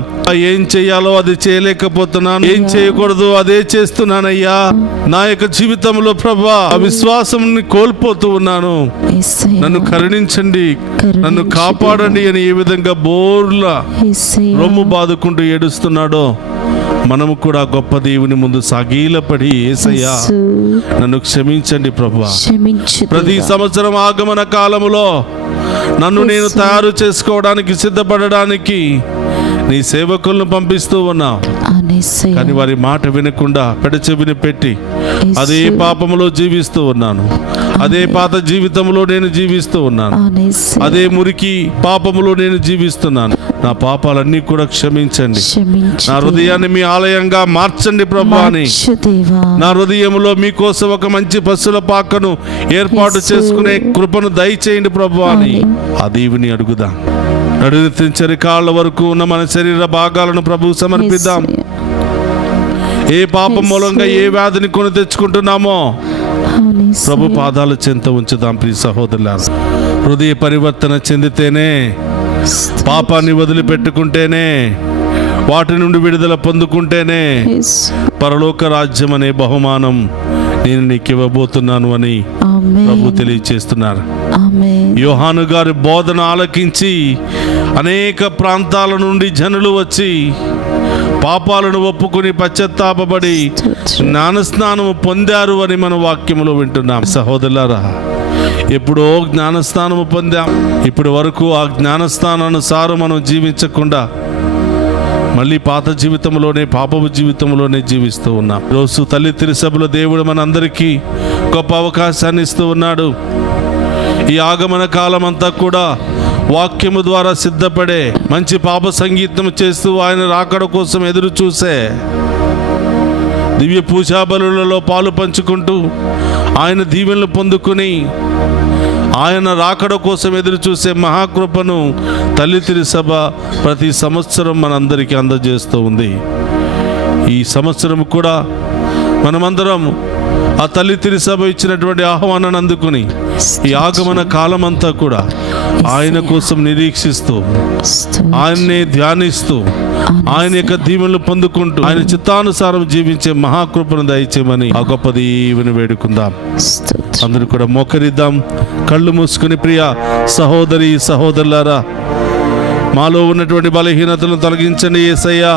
ఏం చేయాలో అది చేయలేకపోతున్నాను, ఏం చేయకూడదు అదే చేస్తున్నానయ్యా. నా యొక్క జీవితంలో ప్రభా విశ్వాసం కోల్పోతూ ఉన్నాను, యేసయ్యా నన్ను కరుణించండి, నన్ను కరుణించు కాపాడండి అని ఏ విధంగా బోర్లా యేసయ్యా. రొమ్ము బాదుకుంటూ ఏడుస్తున్నాడో మనము కూడా గొప్ప దేవుని ముందు సాగీలపడి, యేసయ్యా యేసు నన్ను క్షమించండి ప్రభువా. క్షమించు ప్రతి దేవా. సంవత్సరం ఆగమన కాలములో నన్ను నేను తయారు చేసుకోవడానికి సిద్ధపడడానికి నీ సేవకులను పంపిస్తూ ఉన్నావు. అవును యేసయ్యా. కానీ వారి మాట వినకుండా పెడచెవిని పెట్టి అదే యేసు. పాపములో జీవిస్తూ ఉన్నాను, అదే పాత జీవితంలో నేను జీవిస్తూ ఉన్నాను, అవును యేసయ్యా. అదే మురికి పాపములో నేను జీవిస్తున్నాను. నా పాపాలన్నీ కూడా క్షమించండి, క్షమించు నా దేవా. హృదయాన్ని మీ ఆలయంగా మార్చండి ప్రభా అని, మార్చు దేవా. నా హృదయంలో మీకోసం ఒక మంచి పశుల పాకను ఏర్పాటు యేసు. చేసుకునే కృపను దయచేయండి ప్రభు అని ఆ దేవుని అడుగుదాం. నడునిత్యం కాళ్ళ వరకు ఉన్న మన శరీర భాగాలను ప్రభువు సమర్పిద్దాం. యేసయ్యా. ఏ పాపం మూలంగా ఏ వ్యాధిని కొని తెచ్చుకుంటున్నామో అవును యేసయ్యా. ప్రభు పాదాల చెంత ఉంచుదాం. ప్రియ సహోదరులారా, హృదయ పరివర్తన చెందితేనే, పాపాన్ని వదిలిపెట్టుకుంటేనే, వాటి నుండి విడుదల పొందుకుంటేనే యేసు. పరలోక రాజ్యం అనే బహుమానం నేను నీకు ఇవ్వబోతున్నాను అని ఆమేన్. ప్రభు తెలియచేస్తున్నారు. ఆమేన్. యోహాను గారి బోధన ఆలకించి అనేక ప్రాంతాల నుండి జనులు వచ్చి పాపాలను ఒప్పుకుని పశ్చాత్తాపపడి జ్ఞానస్నానము పొందారు అని మన వాక్యములో వింటున్నాం. సహోదరులారా, ఎప్పుడో జ్ఞానస్నానము పొందాం, ఇప్పటి వరకు ఆ జ్ఞానస్నానానుసారం మనం జీవించకుండా మళ్ళీ పాత జీవితంలోనే, పాపపు జీవితంలోనే జీవిస్తూ ఉన్నాం. రోజు తల్లి తిరుసభలో దేవుడు మనందరికీ గొప్ప అవకాశాన్ని ఇస్తూ ఉన్నాడు. ఈ ఆగమన కాలం అంతా కూడా వాక్యము ద్వారా సిద్ధపడే, మంచి పాప సంగీతం చేస్తూ ఆయన రాకడ కోసం ఎదురు చూసే, దివ్య పూజా బలులలో పాలు పంచుకుంటూ ఆయన దీవెనలు పొందుకుని ఆయన రాకడ కోసం ఎదురు చూసే మహాకృపను తల్లి తిరుసభ ప్రతి సంవత్సరం మనందరికీ అందజేస్తూ ఉంది. ఈ సంవత్సరం కూడా మనమందరం ఆ తల్లి తిరుసభ ఇచ్చినటువంటి ఆహ్వానాన్ని అందుకుని ఈ ఆగమన కాలం అంతా కూడా ఆయన కోసం నిరీక్షిస్తూ, ఆయన్నే ధ్యానిస్తూ, ఆయన యొక్క దీవెనలు పొందుకుంటూ ఆయన చిత్తానుసారం జీవించే మహాకృపను దయచేయమని ఆ గొప్ప దీవెని వేడుకుందాం. అందరూ కూడా మోకరిద్దాం, కళ్ళు మూసుకుని. ప్రియ సహోదరి సహోదరులారా, మాలో ఉన్నటువంటి బలహీనతలను తొలగించండి యేసయ్యా.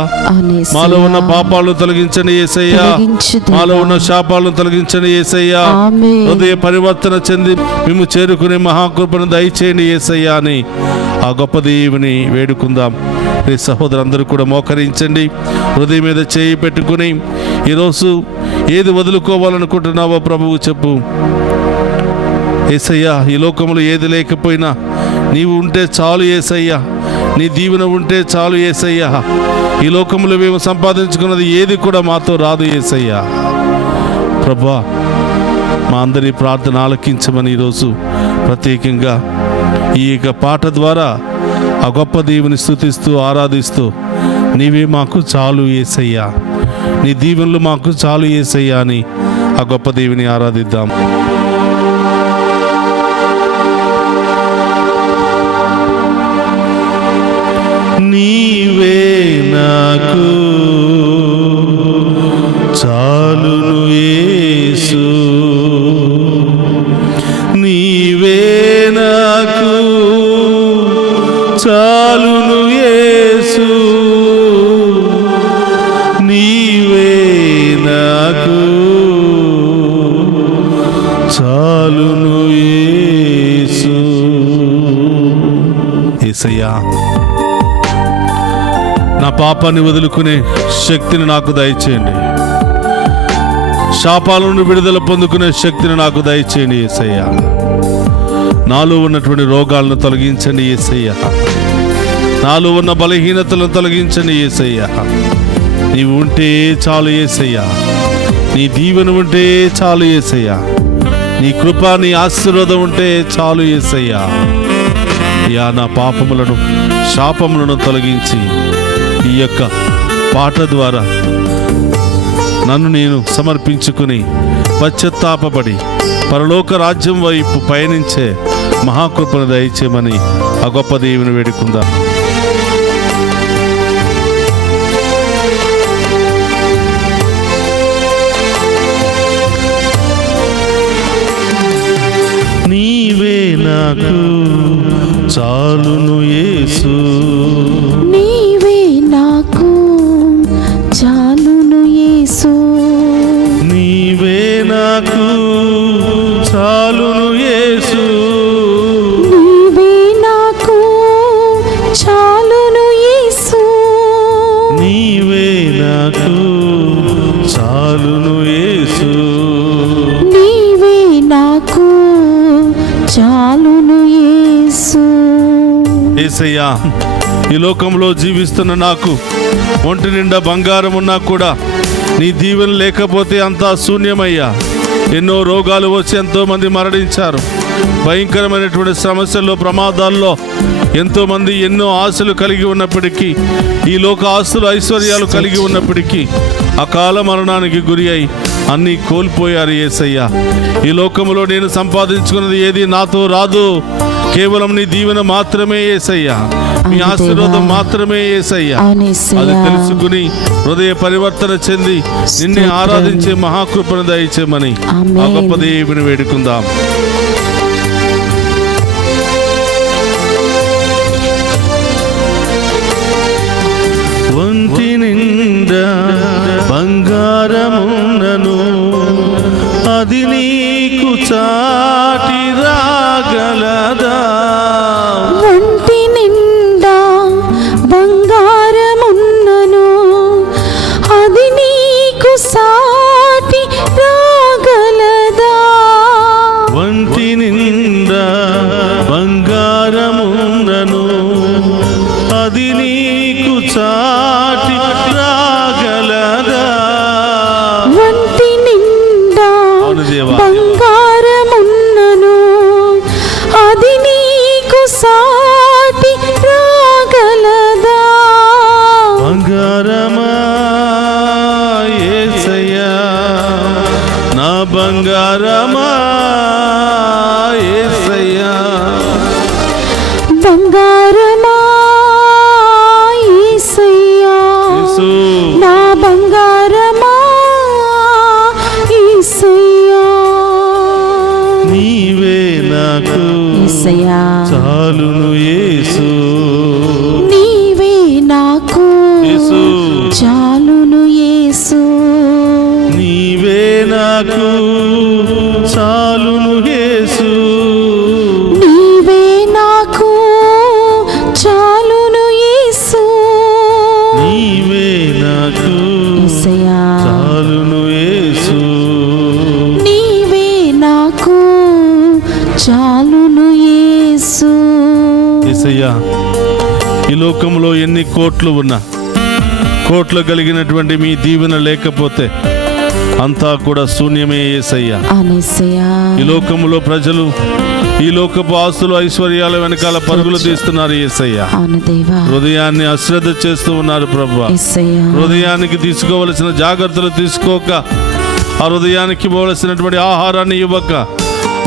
మాలో ఉన్న పాపాలను తొలగించండి యేసయ్యా. మాలో ఉన్న శాపాలను తొలగించండి యేసయ్యా. హృదయ పరివర్తన చెంది మేము చేరుకునే మహాకృపను దయచేయండి యేసయ్యా అని ఆ గొప్ప దేవుని వేడుకుందాం. ఈ సహోదరులందరూ కూడా మోకరించండి, హృదయం మీద చేయి పెట్టుకుని ఈరోజు ఏది వదులుకోవాలనుకుంటున్నావో ప్రభువు చెప్పు. యేసయ్యా, ఈ లోకంలో ఏది లేకపోయినా నీవు ఉంటే చాలు యేసయ్యా, నీ దీవెన ఉంటే చాలు యేసయ్యా. ఈ లోకంలో మేము సంపాదించుకున్నది ఏది కూడా మాతో రాదు యేసయ్యా. ప్రభువా, మా అందరి ప్రార్థన ఆలకించమని ఈరోజు ప్రత్యేకంగా ఈ యొక్క పాట ద్వారా ఆ గొప్ప దేవుని స్తుతిస్తూ ఆరాధిస్తూ నీవే మాకు చాలు యేసయ్యా, నీ దీవెనలు మాకు చాలు యేసయ్యా అని ఆ గొప్ప దేవుని ఆరాధిద్దాం. నీవే నాకు చాలును యేసు, నీవే నాకు చాలును యేసు, నీవే నాకు చాలును యేసు. యేసయ్యా, నా పాపాన్ని వదులుకునే శక్తిని నాకు దయచేయండి, శాపాల నుండి విడుదల పొందుకునే శక్తిని నాకు దయచేయండి యేసయ్యా. నాలో ఉన్నటువంటి రోగాలను తొలగించండి యేసయ్యా, నాలో ఉన్న బలహీనతలను తొలగించండి యేసయ్యా. నీవు ఉంటే చాలు యేసయ్యా, నీ దీవెన ఉంటే చాలు యేసయ్యా, నీ కృప నీ ఆశీర్వాదం ఉంటే చాలు యేసయ్యా. అయ్యా, నా పాపములను శాపములను తొలగించి ఈ యొక్క పాట ద్వారా నన్ను నేను సమర్పించుకుని పశ్చాత్తాపపడి పరలోక రాజ్యం వైపు పయనించే మహాకృపను దయచేయమని ఆ గొప్ప దేవుని వేడుకుందాం. నీవే నాకు చాలును యేసు, నీవే నాకు చాలును యేసు, నీవే నాకు చాలును యేసు, నీవే నాకు చాలును యేసు, నీవే నాకు చాలును యేసు, నీవే నాకు చాలును యేసు. యేసయ్యా, ఈ లోకంలో జీవిస్తున్న నాకు ఒంటి నిండా బంగారం ఉన్నా కూడా నీ దీవెన లేకపోతే అంతా శూన్యమయ్యా. ఎన్నో రోగాలు వచ్చి ఎంతో మంది మరణించారు. భయంకరమైనటువంటి సమస్యల్లో, ప్రమాదాల్లో ఎంతోమంది ఎన్నో ఆశలు కలిగి ఉన్నప్పటికీ, ఈ లోక ఆస్తులు ఐశ్వర్యాలు కలిగి ఉన్నప్పటికీ అకాల మరణానికి గురి అయి అన్నీ కోల్పోయారు యేసయ్యా. ఈ లోకంలో నేను సంపాదించుకున్నది ఏది నాతో రాదు, కేవలం నీ దీవెన మాత్రమే యేసయ్యా, నీ ఆశీర్వాదం మాత్రమే యేసయ్యా. అది తెలుసుకుని హృదయ పరివర్తన చెంది నిన్నే ఆరాధించే మహాకృపను దయచేయమని ఆ గొప్ప దేవుని వేడుకుందాం. ఒంటి నిండా బంగారమున్నను అది నీకు చాటి రాగలదా, ఒంటి నిండా బంగారమున్నను అది నీకు సాటి రాగలదా, ఒంటి నిండా బంగారమున్నను అది నీకు చాటి రాగలదా, ఒంటి నిండా బంగారమున్నను అది నీకు సాటి రాగలదా. బంగారమా యేసయ్యా, నా బంగారమా యేసయ్యా, బంగారమా యేసయ్యా, యేసు నా బంగారమా యేసయ్యా, నీవే నాకు యేసయ్యా, చాలును యేసు, నీవే నాకు యేసు, చాలును యేసు, నీవే నాకు చాలును యేసు, నీవే నాకు చాలును యేసు, నీవే నాకు యేసయ్యా, చాలును యేసు, నీవే నాకు చాలును యేసు. యేసయ్యా, ఈ లోకంలో ఎన్ని కోట్లు ఉన్నా, కోట్లు కలిగినటువంటి మీ దీవెన లేకపోతే అంతా కూడా శూన్యమే యేసయ్యా. అవునేసయ్యా. ఈ లోకములో ప్రజలు ఈ లోకపు ఆస్తులు ఐశ్వర్యాల వెనకాల పరుగులు తీస్తున్నారు యేసయ్యా. అవును దేవా. హృదయాన్ని అశ్రద్ధ చేస్తూ ఉన్నారు ప్రభువా. యేసయ్యా. హృదయానికి తీసుకోవలసిన జాగ్రత్తలు తీసుకోక, ఆ హృదయానికి ఇవ్వవలసినటువంటి ఆహారాన్ని ఇవ్వక,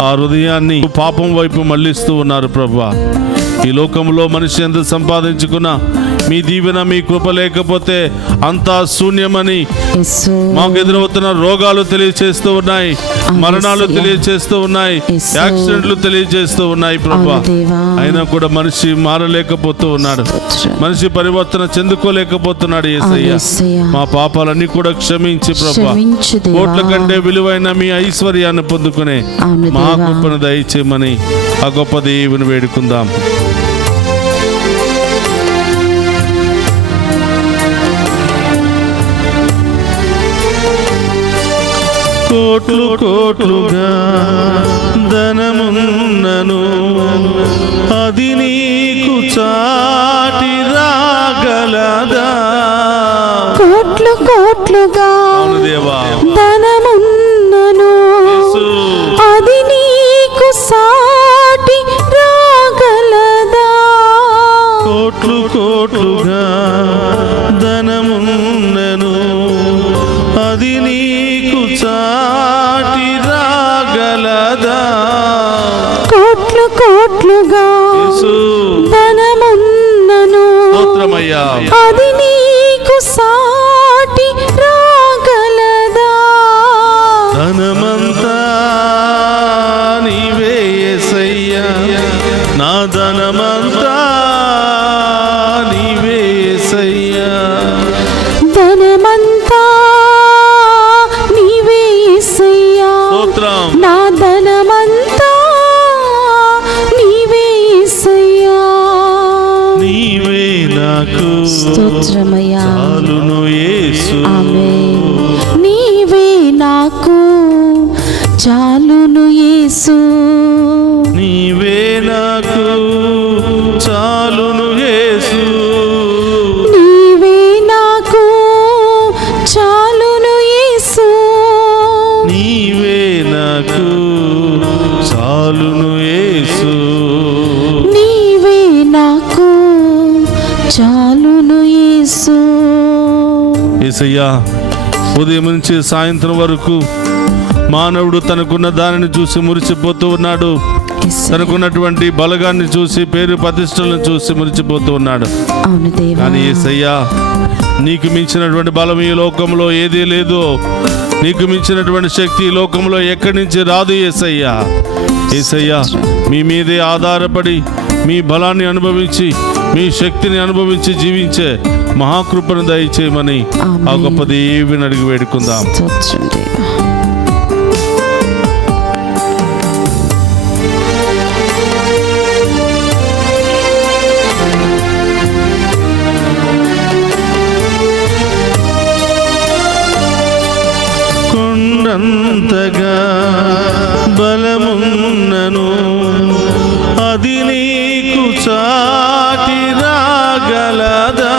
ఆ హృదయాన్ని పాపం వైపు మళ్లిస్తూ ఉన్నారు ప్రభువా. ఈ లోకంలో మనిషి ఎంత సంపాదించుకున్నా మీ దీవెన మీ కృప లేకపోతే అంతా శూన్యమని యేసు. మాకు ఎదురవుతున్న రోగాలు తెలియచేస్తూ ఉన్నాయి, మరణాలు తెలియచేస్తూ ఉన్నాయి, యాక్సిడెంట్లు తెలియచేస్తూ ఉన్నాయి ప్రభువా. అయినా కూడా మనిషి మారలేకపోతూ ఉన్నాడు, మనిషి పరివర్తన చెందుకోలేకపోతున్నాడు యేసయ్యా. మా పాపాలన్నీ కూడా క్షమించి ప్రభువా, కోట్ల కంటే విలువైన మీ ఐశ్వర్యాన్ని పొందుకునే మా కృపను దయచేయమని ఆ గొప్ప దేవుని వేడుకుందాం. కోట్లు కోట్లుగా ధనమున్నను అది నీకు చాటి రాగలదా? కోట్లు కోట్లుగా ధనమున్నను అది నీకు సాటి రాగలదా? కోట్లు కోట్లుగా ధనమున్నను అది నీకు చాటి రాగలదా? కోట్లు కోట్లుగా ధనమున్నను అది నీకు సాటి రాగలదా? ధనమంతా నీవే యేసయ్యా, నా ధనమంతా నీవే యేసయ్యా. ధనమంతా నీవే యేసయ్యా, నా ధనమంతా నీవే యేసయ్యా. నీవే నాకు స్తోత్రమయ్యా. చాలును యేసు. ఆమేన్. నీవే నాకు చాలును యేసు. నీవే నాకు చాలును యేసు. నీవే నాకు చాలును యేసు. నీవే నాకు చాలును యేసు. నీవే నాకు చాలును యేసు. యేసయ్యా, ఉదయం నుంచి సాయంత్రం వరకు మానవుడు తనకున్న దానిని చూసి మురిసిపోతూ ఉన్నాడు, తనకున్నటువంటి బలగాన్ని చూసి పేరు ప్రతిష్టలను చూసి మురిసిపోతూ ఉన్నాడు. అవును దేవా. కానీ యేసయ్యా, నీకు మించినటువంటి బలం ఈ లోకంలో ఏదీ లేదు, నీకు మించినటువంటి శక్తి ఈ లోకంలో ఎక్కడి నుంచి రాదు యేసయ్యా. యేసయ్యా, మీ మీదే ఆధారపడి మీ బలాన్ని అనుభవించి మీ శక్తిని అనుభవించి జీవించే మహాకృపను దయచేయమని ఆ గొప్ప దేవుని అడిగి వేడుకుందాం. స్తోత్రం దేవా. కొండంతగా బలమున్నను అది నీకు చాటి రాగలదా?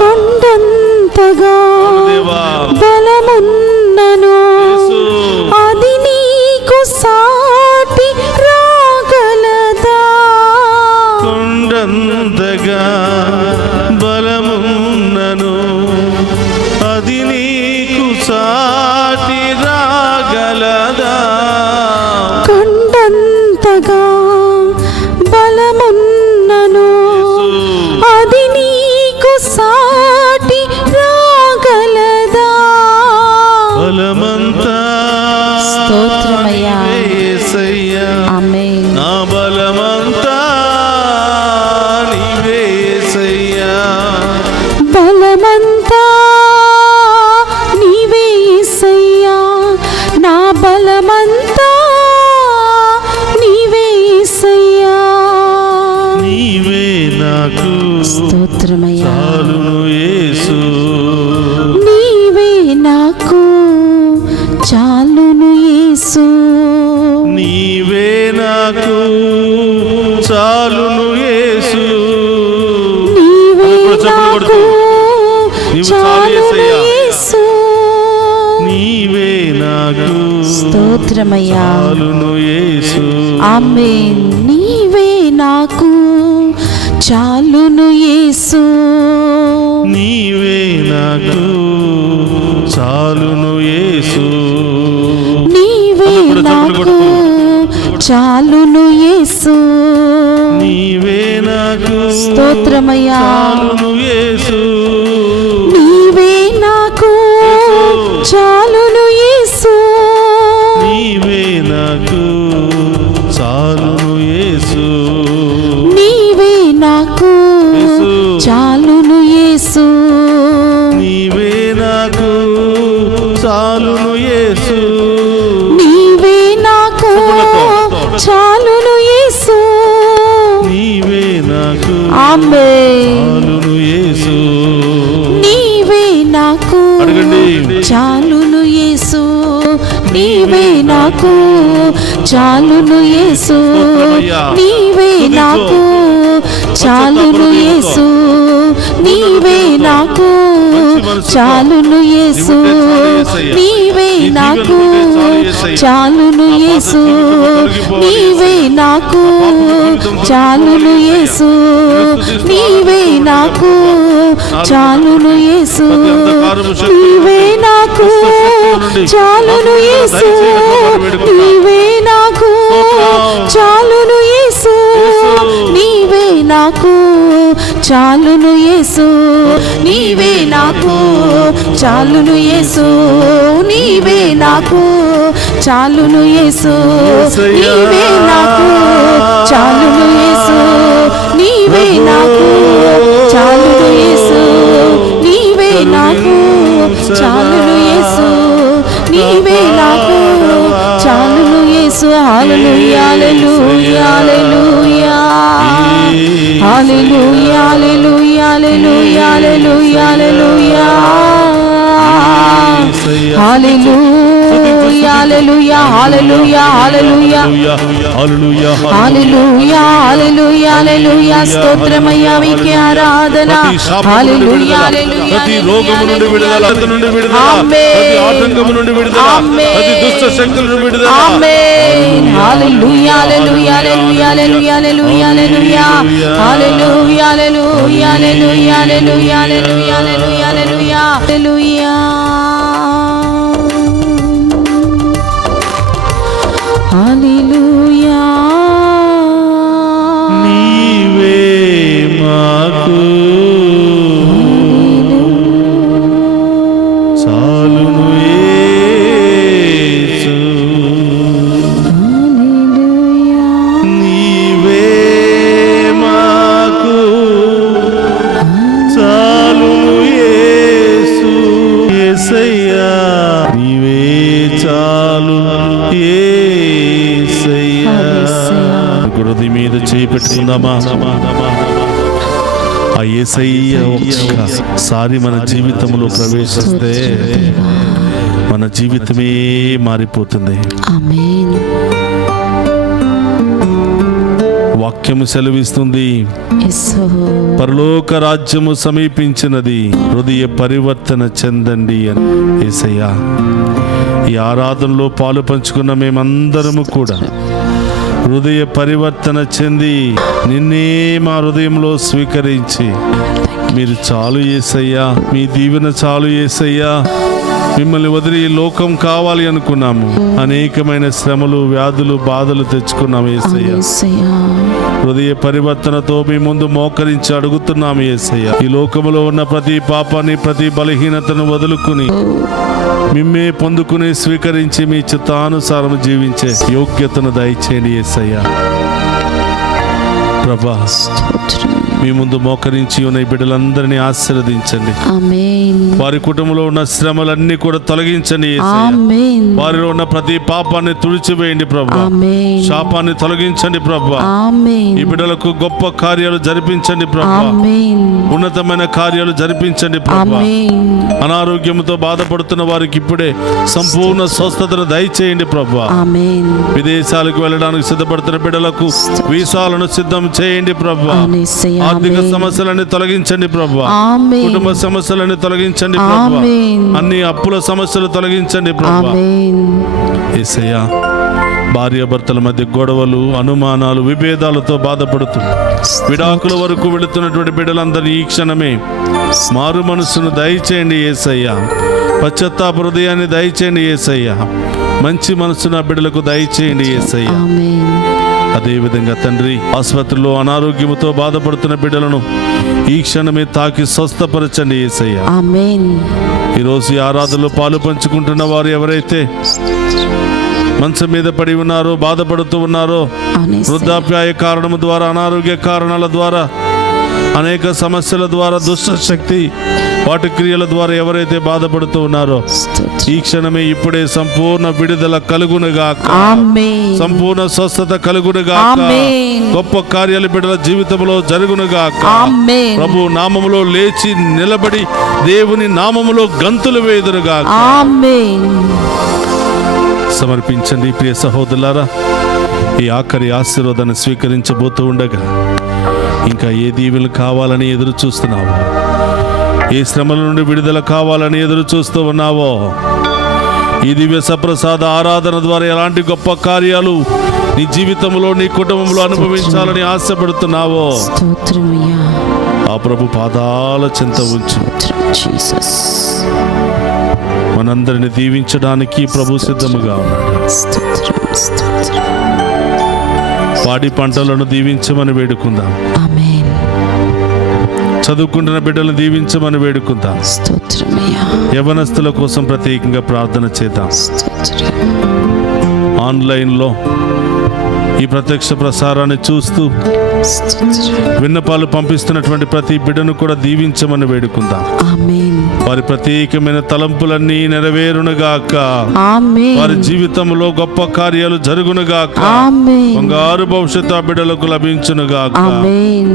కొండంతగా బలమున్నను అది నీకు సాటి రాగలదా? కొండంతగా బలమున్నను అది నీకు సాటి రాగలదా? కొండంతగా బలమున్నను అది నీకు సాటి రాగలదా? బలమంతా స్తోత్రమయ్యా. యేసయ్యా. ఆమేన్. నా బలమంతా నీవే యేసయ్యా. బలమంతా నీవే యేసయ్యా, నా బలమంతా నీవే యేసయ్యా. నీవే నాకు స్తోత్రమయ్యా. చాలును యేసు. నీవే నాకు చాలును యేసు. నీవే నాకు చాలును యేసు. నీవే ఇప్పుడు చప్పట్లు నాకు కొడుతూ, నీవు చాలు చాలును యేసయ్యా. యేసు. నీ స్తోత్రమయ్యా. చాలును యేసు. ఆమేన్. నీవే నాకు చాలును యేసు, నీవే నాకు చాలును యేసు. నీవే నాకు చాలును యేసు. నీవే నాకు స్తోత్రమయ్యా. చాలును యేసు. నీవే నాకు చాలును యేసు, నీవే నాకు చాలును యేసు. నీవే నాకు చాలును యేసు, నీవే నాకు చాలును యేసు. నీవే నాకు చాలును యేసు. నీవే నాకు ఆమేన్. చాలును యేసు. నీవే నాకు అడగండి. చాలును యేసు, నీవే నాకు చాలును యేసు, నీవే నాకు చాలును యేసు, నీవే నాకు చాలును యేసు, నీవే నాకు చాలును యేసు, నీవే నాకు చాలును యేసు, నీవే నాకు చాలును యేసు, నీవే నాకు చాలును యేసు, నీవే నాకు చాలును యేసు, నీవే నాకు చాలును యేసు, నీవే నాకు చాలును యేసు, నీవే నాకు చాలును యేసు, నీవే నాకు చాలును యేసు, నీవే నాకు చాలును యేసు, నీవే నాకు చాలును యేసు, నీవే నాకు చాలును యేసు. హల్లెలూయా హల్లెలూయా హల్లెలూయా హల్లెలూయా హల్లెలూయా హల్లెలూయా హల్లెలూయా హల్లెలూయా హల్లెలూయా హల్లెలూయా హల్లెలూయా హల్లెలూయా హల్లెలూయా హల్లెలూయా హల్లెలూయా. స్తోత్రమయ్యా, మీకే ఆరాధన. హల్లెలూయా హల్లెలూయా. ప్రతి రోగము నుండి విడుదల, ప్రతి నుండి విడుదల, ప్రతి ఆటంకము నుండి విడుదల, ప్రతి దుష్ట శక్తుల నుండి విడుదల. ఆమేన్. హల్లెలూయా హల్లెలూయా హల్లెలూయా హల్లెలూయా హల్లెలూయా హల్లెలూయా హల్లెలూయా హల్లెలూయా హల్లెలూయా హల్లెలూయా హల్లెలూయా హల్లెలూయా హల్లెలూయా హల్లెలూయా. హల్లెలూయా. నీవే మాకు చాలును యేసు. హల్లెలూయా. నీవే మాకు చాలును యేసు. యేసయ్యా నీవే చాలు యేసయ్యా. గురది మీద చేయి పెట్టుకుందామా? ఆ యేసయ్య ఒక్కసారి మన జీవితంలో ప్రవేశిస్తే మన జీవితమే మారిపోతుంది. ఆమేన్. వాక్యము సెలవిస్తుంది, యేసు. పరలోక రాజ్యము సమీపించినది, హృదయ పరివర్తన చెందండి అని. యేసయ్యా, ఈ ఆరాధనలో పాలు పంచుకున్న మేమందరము కూడా హృదయ పరివర్తన చెంది నిన్నే మా హృదయంలో స్వీకరించి, మీరు చాలు యేసయ్యా, మీ దీవెన చాలు యేసయ్యా, మిమ్మల్ని వదిలి ఈ లోకం కావాలి అనుకున్నాము, అనేకమైన శ్రమలు, వ్యాధులు, బాధలు తెచ్చుకున్నాము యేసయ్యా. యేసయ్యా. హృదయ పరివర్తనతో మీ ముందు మోకరించి అడుగుతున్నాము యేసయ్యా. ఈ లోకములో ఉన్న ప్రతి పాపాన్ని, ప్రతి బలహీనతను వదులుకుని మిమ్మే పొందుకుని స్వీకరించి మీ చిత్తానుసారం జీవించే యోగ్యతను దయచేయండి యేసయ్యా. ప్రభా, మీ ముందు మోకరించి ఉన్న ఈ బిడ్డలందరినీ ఆశీర్వదించండి. ఆమేన్. వారి కుటుంబంలో ఉన్న శ్రమలన్నీ కూడా తొలగించండి యేసయ్యా. ఆమేన్. వారిలో ఉన్న ప్రతి పాపాన్ని తుడిచివేయండి ప్రభా. ఆమేన్. శాపాన్ని తొలగించండి ప్రభా. ఆమేన్. ఈ బిడ్డలకు గొప్ప కార్యాలు జరిపించండి ప్రభా. ఆమేన్. ఉన్నతమైన కార్యాలు జరిపించండి ప్రభా. ఆమేన్. అనారోగ్యంతో బాధపడుతున్న వారికి ఇప్పుడే సంపూర్ణ స్వస్థతను దయచేయండి ప్రభా. ఆమేన్. విదేశాలకు వెళ్ళడానికి సిద్ధపడుతున్న బిడ్డలకు వీసాలను సిద్ధం చేయండి ప్రభా. యేసయ్యా, ఆర్థిక ఆమేన్. సమస్యలన్నీ తొలగించండి ప్రభా. ఆమేన్. కుటుంబ సమస్యలన్నీ తొలగించండి ప్రభా. ఆమేన్. అన్ని అప్పుల సమస్యలు తొలగించండి ప్రభా. ఆమేన్. యేసయ్యా, భార్యాభర్తల మధ్య గొడవలు, అనుమానాలు, విభేదాలతో బాధపడుతూ విడాకుల వరకు వెళుతున్నటువంటి బిడ్డలందరినీ ఈ క్షణమే మారు మనస్సును దయచేయండి యేసయ్యా. పశ్చాత్తాప హృదయాన్ని దయచేయండి యేసయ్యా. మంచి మనస్సును ఆ బిడ్డలకు దయచేయండి యేసయ్యా. ఆమేన్. అదేవిధంగా తండ్రి, ఆసుపత్రిలో అనారోగ్యముతో బాధపడుతున్న బిడ్డలను ఈ క్షణమే తాకి స్వస్థపరచండి యేసయ్యా. ఆమేన్. ఈరోజు ఈ ఆరాధనలో పాలు పంచుకుంటున్న వారు ఎవరైతే మంచం మీద పడి ఉన్నారో, బాధపడుతూ ఉన్నారో, వృద్ధాప్యాయ కారణము ద్వారా, అనారోగ్య కారణాల ద్వారా, అనేక సమస్యల ద్వారా, దుష్ట శక్తి వాటి క్రియల ద్వారా ఎవరైతే బాధపడుతూ ఉన్నారో ఈ క్షణమే ఇప్పుడే సంపూర్ణ విడుదల కలుగునుగాక. ఆమేన్. సంపూర్ణ స్వస్థత కలుగునుగాక. ఆమేన్. గొప్ప కార్యాలు బిడ్డల జీవితంలో జరుగునుగాక. ఆమేన్. ప్రభు నామములో లేచి నిలబడి దేవుని నామములో గంతులు వేయుదురుగాక. ఆమేన్. సమర్పించండి ప్రియ సహోదరులారా. ఈ ఆఖరి ఆశీర్వాదాన్ని స్వీకరించబోతూ ఉండగా ఇంకా ఏ దీవెనలు కావాలని ఎదురు చూస్తున్నావో, ఏ శ్రమల నుండి విడుదల కావాలని ఎదురు చూస్తూ ఉన్నావో, ఈ దివ్య సప్రసాద ఆరాధన ద్వారా ఎలాంటి గొప్ప కార్యాలు నీ జీవితంలో, నీ కుటుంబంలో అనుభవించాలని ఆశపడుతున్నావో స్తోత్రమయ్యా. ఆ ప్రభు పాదాల చెంత ఉంచు. జీసస్. మనందరిని దీవించడానికి ప్రభు సిద్ధముగా ఉన్నాడు. స్తోత్రం, స్తోత్రం. పాడి పంటలను దీవించమని వేడుకుందాం. ఆమేన్. చదువుకుంటున్న బిడ్డలను దీవించమని వేడుకుందాం. స్తోత్రమయ్యా. యవనస్తుల కోసం ప్రత్యేకంగా ప్రార్థన చేద్దాం. స్తోత్రం. ఆన్లైన్లో ఈ ప్రత్యక్ష ప్రసారాన్ని చూస్తూ స్తోత్రం. విన్నపాలు పంపిస్తున్నటువంటి ప్రతి బిడ్డను కూడా దీవించమని వేడుకుందాం. ఆమేన్. వారి ప్రత్యేకమైన తలంపులన్నీ నెరవేరునుగాక. ఆమేన్. వారి జీవితంలో గొప్ప కార్యాలు జరుగునుగాక. ఆమేన్. బంగారు భవిష్యత్తు ఆ బిడ్డలకు లభించునుగాక. ఆమేన్.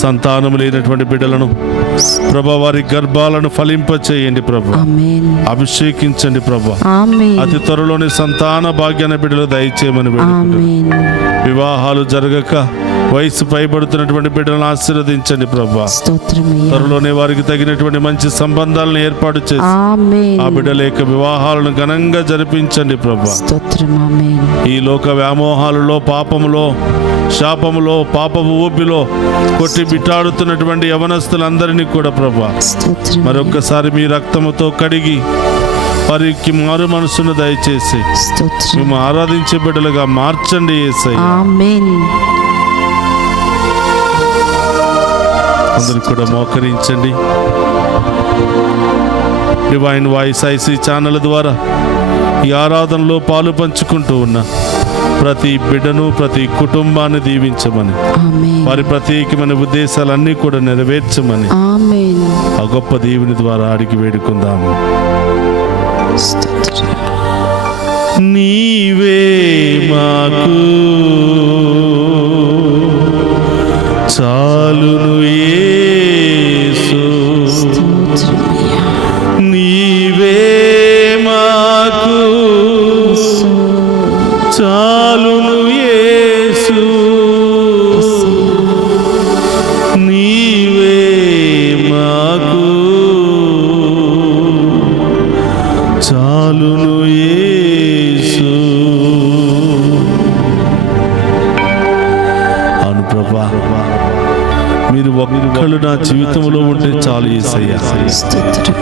సంతానము లేనటువంటి బిడ్డలను ప్రభా, వారి గర్భాలను ఫలింప చేయండి ప్రభు. ఆమేన్. అభిషేకించండి ప్రభు. ఆమేన్. అతి త్వరలోని సంతాన భాగ్యాన్ని బిడ్డలు దయచేయమని వేడుకుంటున్నాం. ఆమేన్. వివాహాలు జరగక వయసు పైబడుతున్నటువంటి బిడ్డలను ఆశీర్వదించండి ప్రభు. స్తోత్రమయ్యా. త్వరలోనే వారికి తగినటువంటి మంచి సంబంధాలను ఏర్పాటు చేసి ఆమేన్. ఆ బిడ్డల యొక్క వివాహాలను ఘనంగా జరిపించండి ప్రభు. స్తోత్రం. ఆమేన్. ఈ లోక వ్యామోహాలలో, పాపములో, శాపములో, పాపపు ఊపిలో కొట్టి బిట్టాడుతున్నటువంటి యవనస్తులందరినీ కూడా ప్రభు స్తోత్రం. మరొక్కసారి మీ రక్తముతో కడిగి వారికి మారు మనసును దయచేసి స్తోత్రం. మేము ఆరాధించే బిడ్డలుగా మార్చండి యేసయ్య. ఆమేన్. అందరూ కూడా మోకరించండి. డివైన్ వాయిస్ ఐసీ ఛానల్ ద్వారా ఈ ఆరాధనలో పాలు పంచుకుంటూ ఉన్న ప్రతి బిడ్డను, ప్రతి కుటుంబాన్ని దీవించమని, ఆమేన్. వారి ప్రత్యేకమైన ఉద్దేశాలన్నీ కూడా నెరవేర్చమని ఆమేన్. ఆ గొప్ప దేవుని ద్వారా అడిగి వేడుకుందాము. స్తోత్రం. నీవే మాకు చాలును యేసు, స్తోత్రమయ్యా. నీవే మాకు చాలును యేసు, నీవే మాకు చాలును యేసు. అవును ప్రభా, మీరు ఒక్కళ్ళు నా జీవితంలో ఉంటే చాలు యేసయ్యా. స్తోత్రం.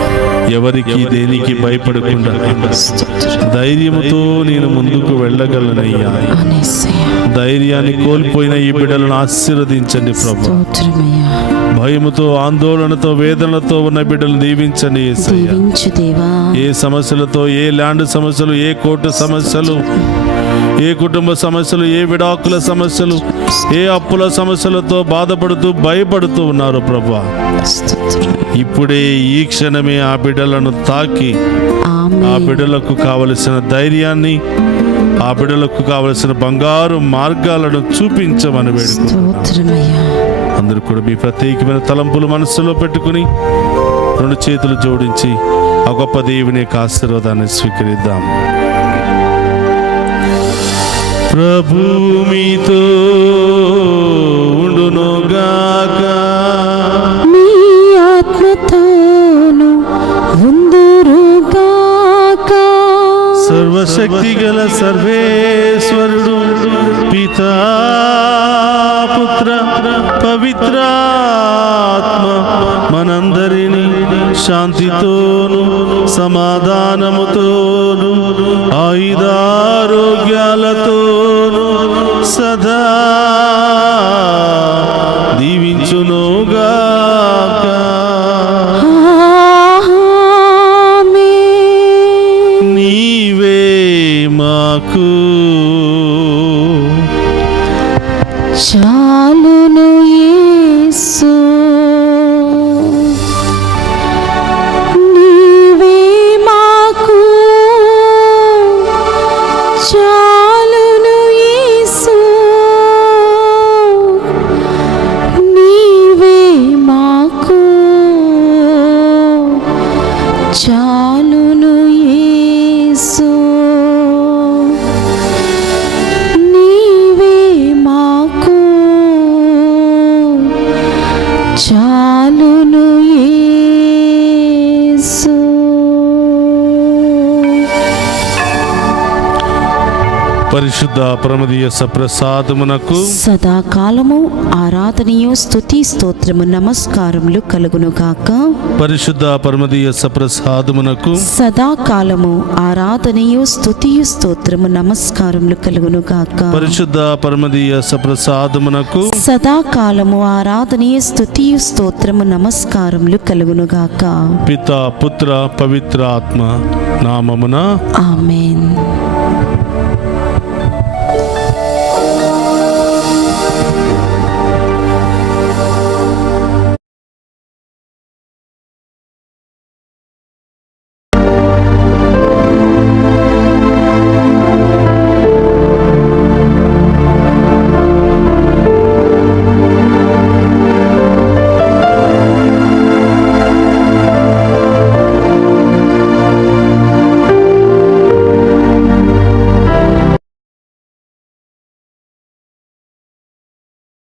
ఎవరికి దేనికి భయపడకుండా స్తోత్రం. ధైర్యముతో నేను ముందుకు వెళ్ళగలనయ్యా. ఆనేసయ్యా. ధైర్యాన్ని కోల్పోయిన ఈ బిడ్డలను ఆశీర్వదించండి ప్రభు. స్తోత్రమయ్యా. భయముతో, ఆందోళనతో, వేదనలతో ఉన్న బిడ్డలను దీవించండి యేసయ్యా. దీవించు దేవా. ఏ సమస్యలతో, ఏ ల్యాండ్ సమస్యలు, ఏ కోర్టు సమస్యలు, ఏ కుటుంబ సమస్యలు, ఏ విడాకుల సమస్యలు, ఏ అప్పుల సమస్యలతో బాధపడుతూ భయపడుతూ ఉన్నారు ప్రభా, స్తోత్రం. ఇప్పుడే ఈ క్షణమే ఆ బిడ్డలను తాకి ఆ ఆమేన్. బిడ్డలకు కావలసిన ధైర్యాన్ని, ఆ బిడ్డలకు కావలసిన బంగారు మార్గాలను చూపించమని వేడుకుంటున్నాం. స్తోత్రమయ్యా. అందరూ కూడా మీ ప్రత్యేకమైన తలంపులు మనస్సులో పెట్టుకుని 2 చేతులు జోడించి ఆ గొప్ప దేవుని యొక్క ఆశీర్వాదాన్ని స్వీకరిద్దాం. ప్రభు మీతో సర్వశక్తిగల సర్వేశ్వరుడు పితా పుత్ర పవిత్రాత్మ మనందరినీ శాంతితోను సమాధానముతోను ఆయుధారోగ్యాలతోను సదా దీవించునుగాక. నీవే మాకు చాలును యేసు, నీవే మాకు చాలును యేసు, నీవే మాకు చాలును యేసు, నీవే మాకు చాలును యేసు. పరిశుద్ధ పరమదీయ సప్రసాదమునకు సదాకాలము ఆరాధనయు స్తుతి స్తోత్రము నమస్కారములు కలుగును గాక. పరిశుద్ధ పరమదీయ సప్రసాదమునకు సదాకాలము ఆరాధనయు స్తుతియు స్తోత్రము నమస్కారములు కలుగును గాక. పరిశుద్ధ పరమదీయ సప్రసాదమునకు సదాకాలము ఆరాధనీయ స్తుతియు స్తోత్రము నమస్కారములు కలుగును గాక. పిత పుత్ర పవిత్ర ఆత్మ నామమున ఆమేన్.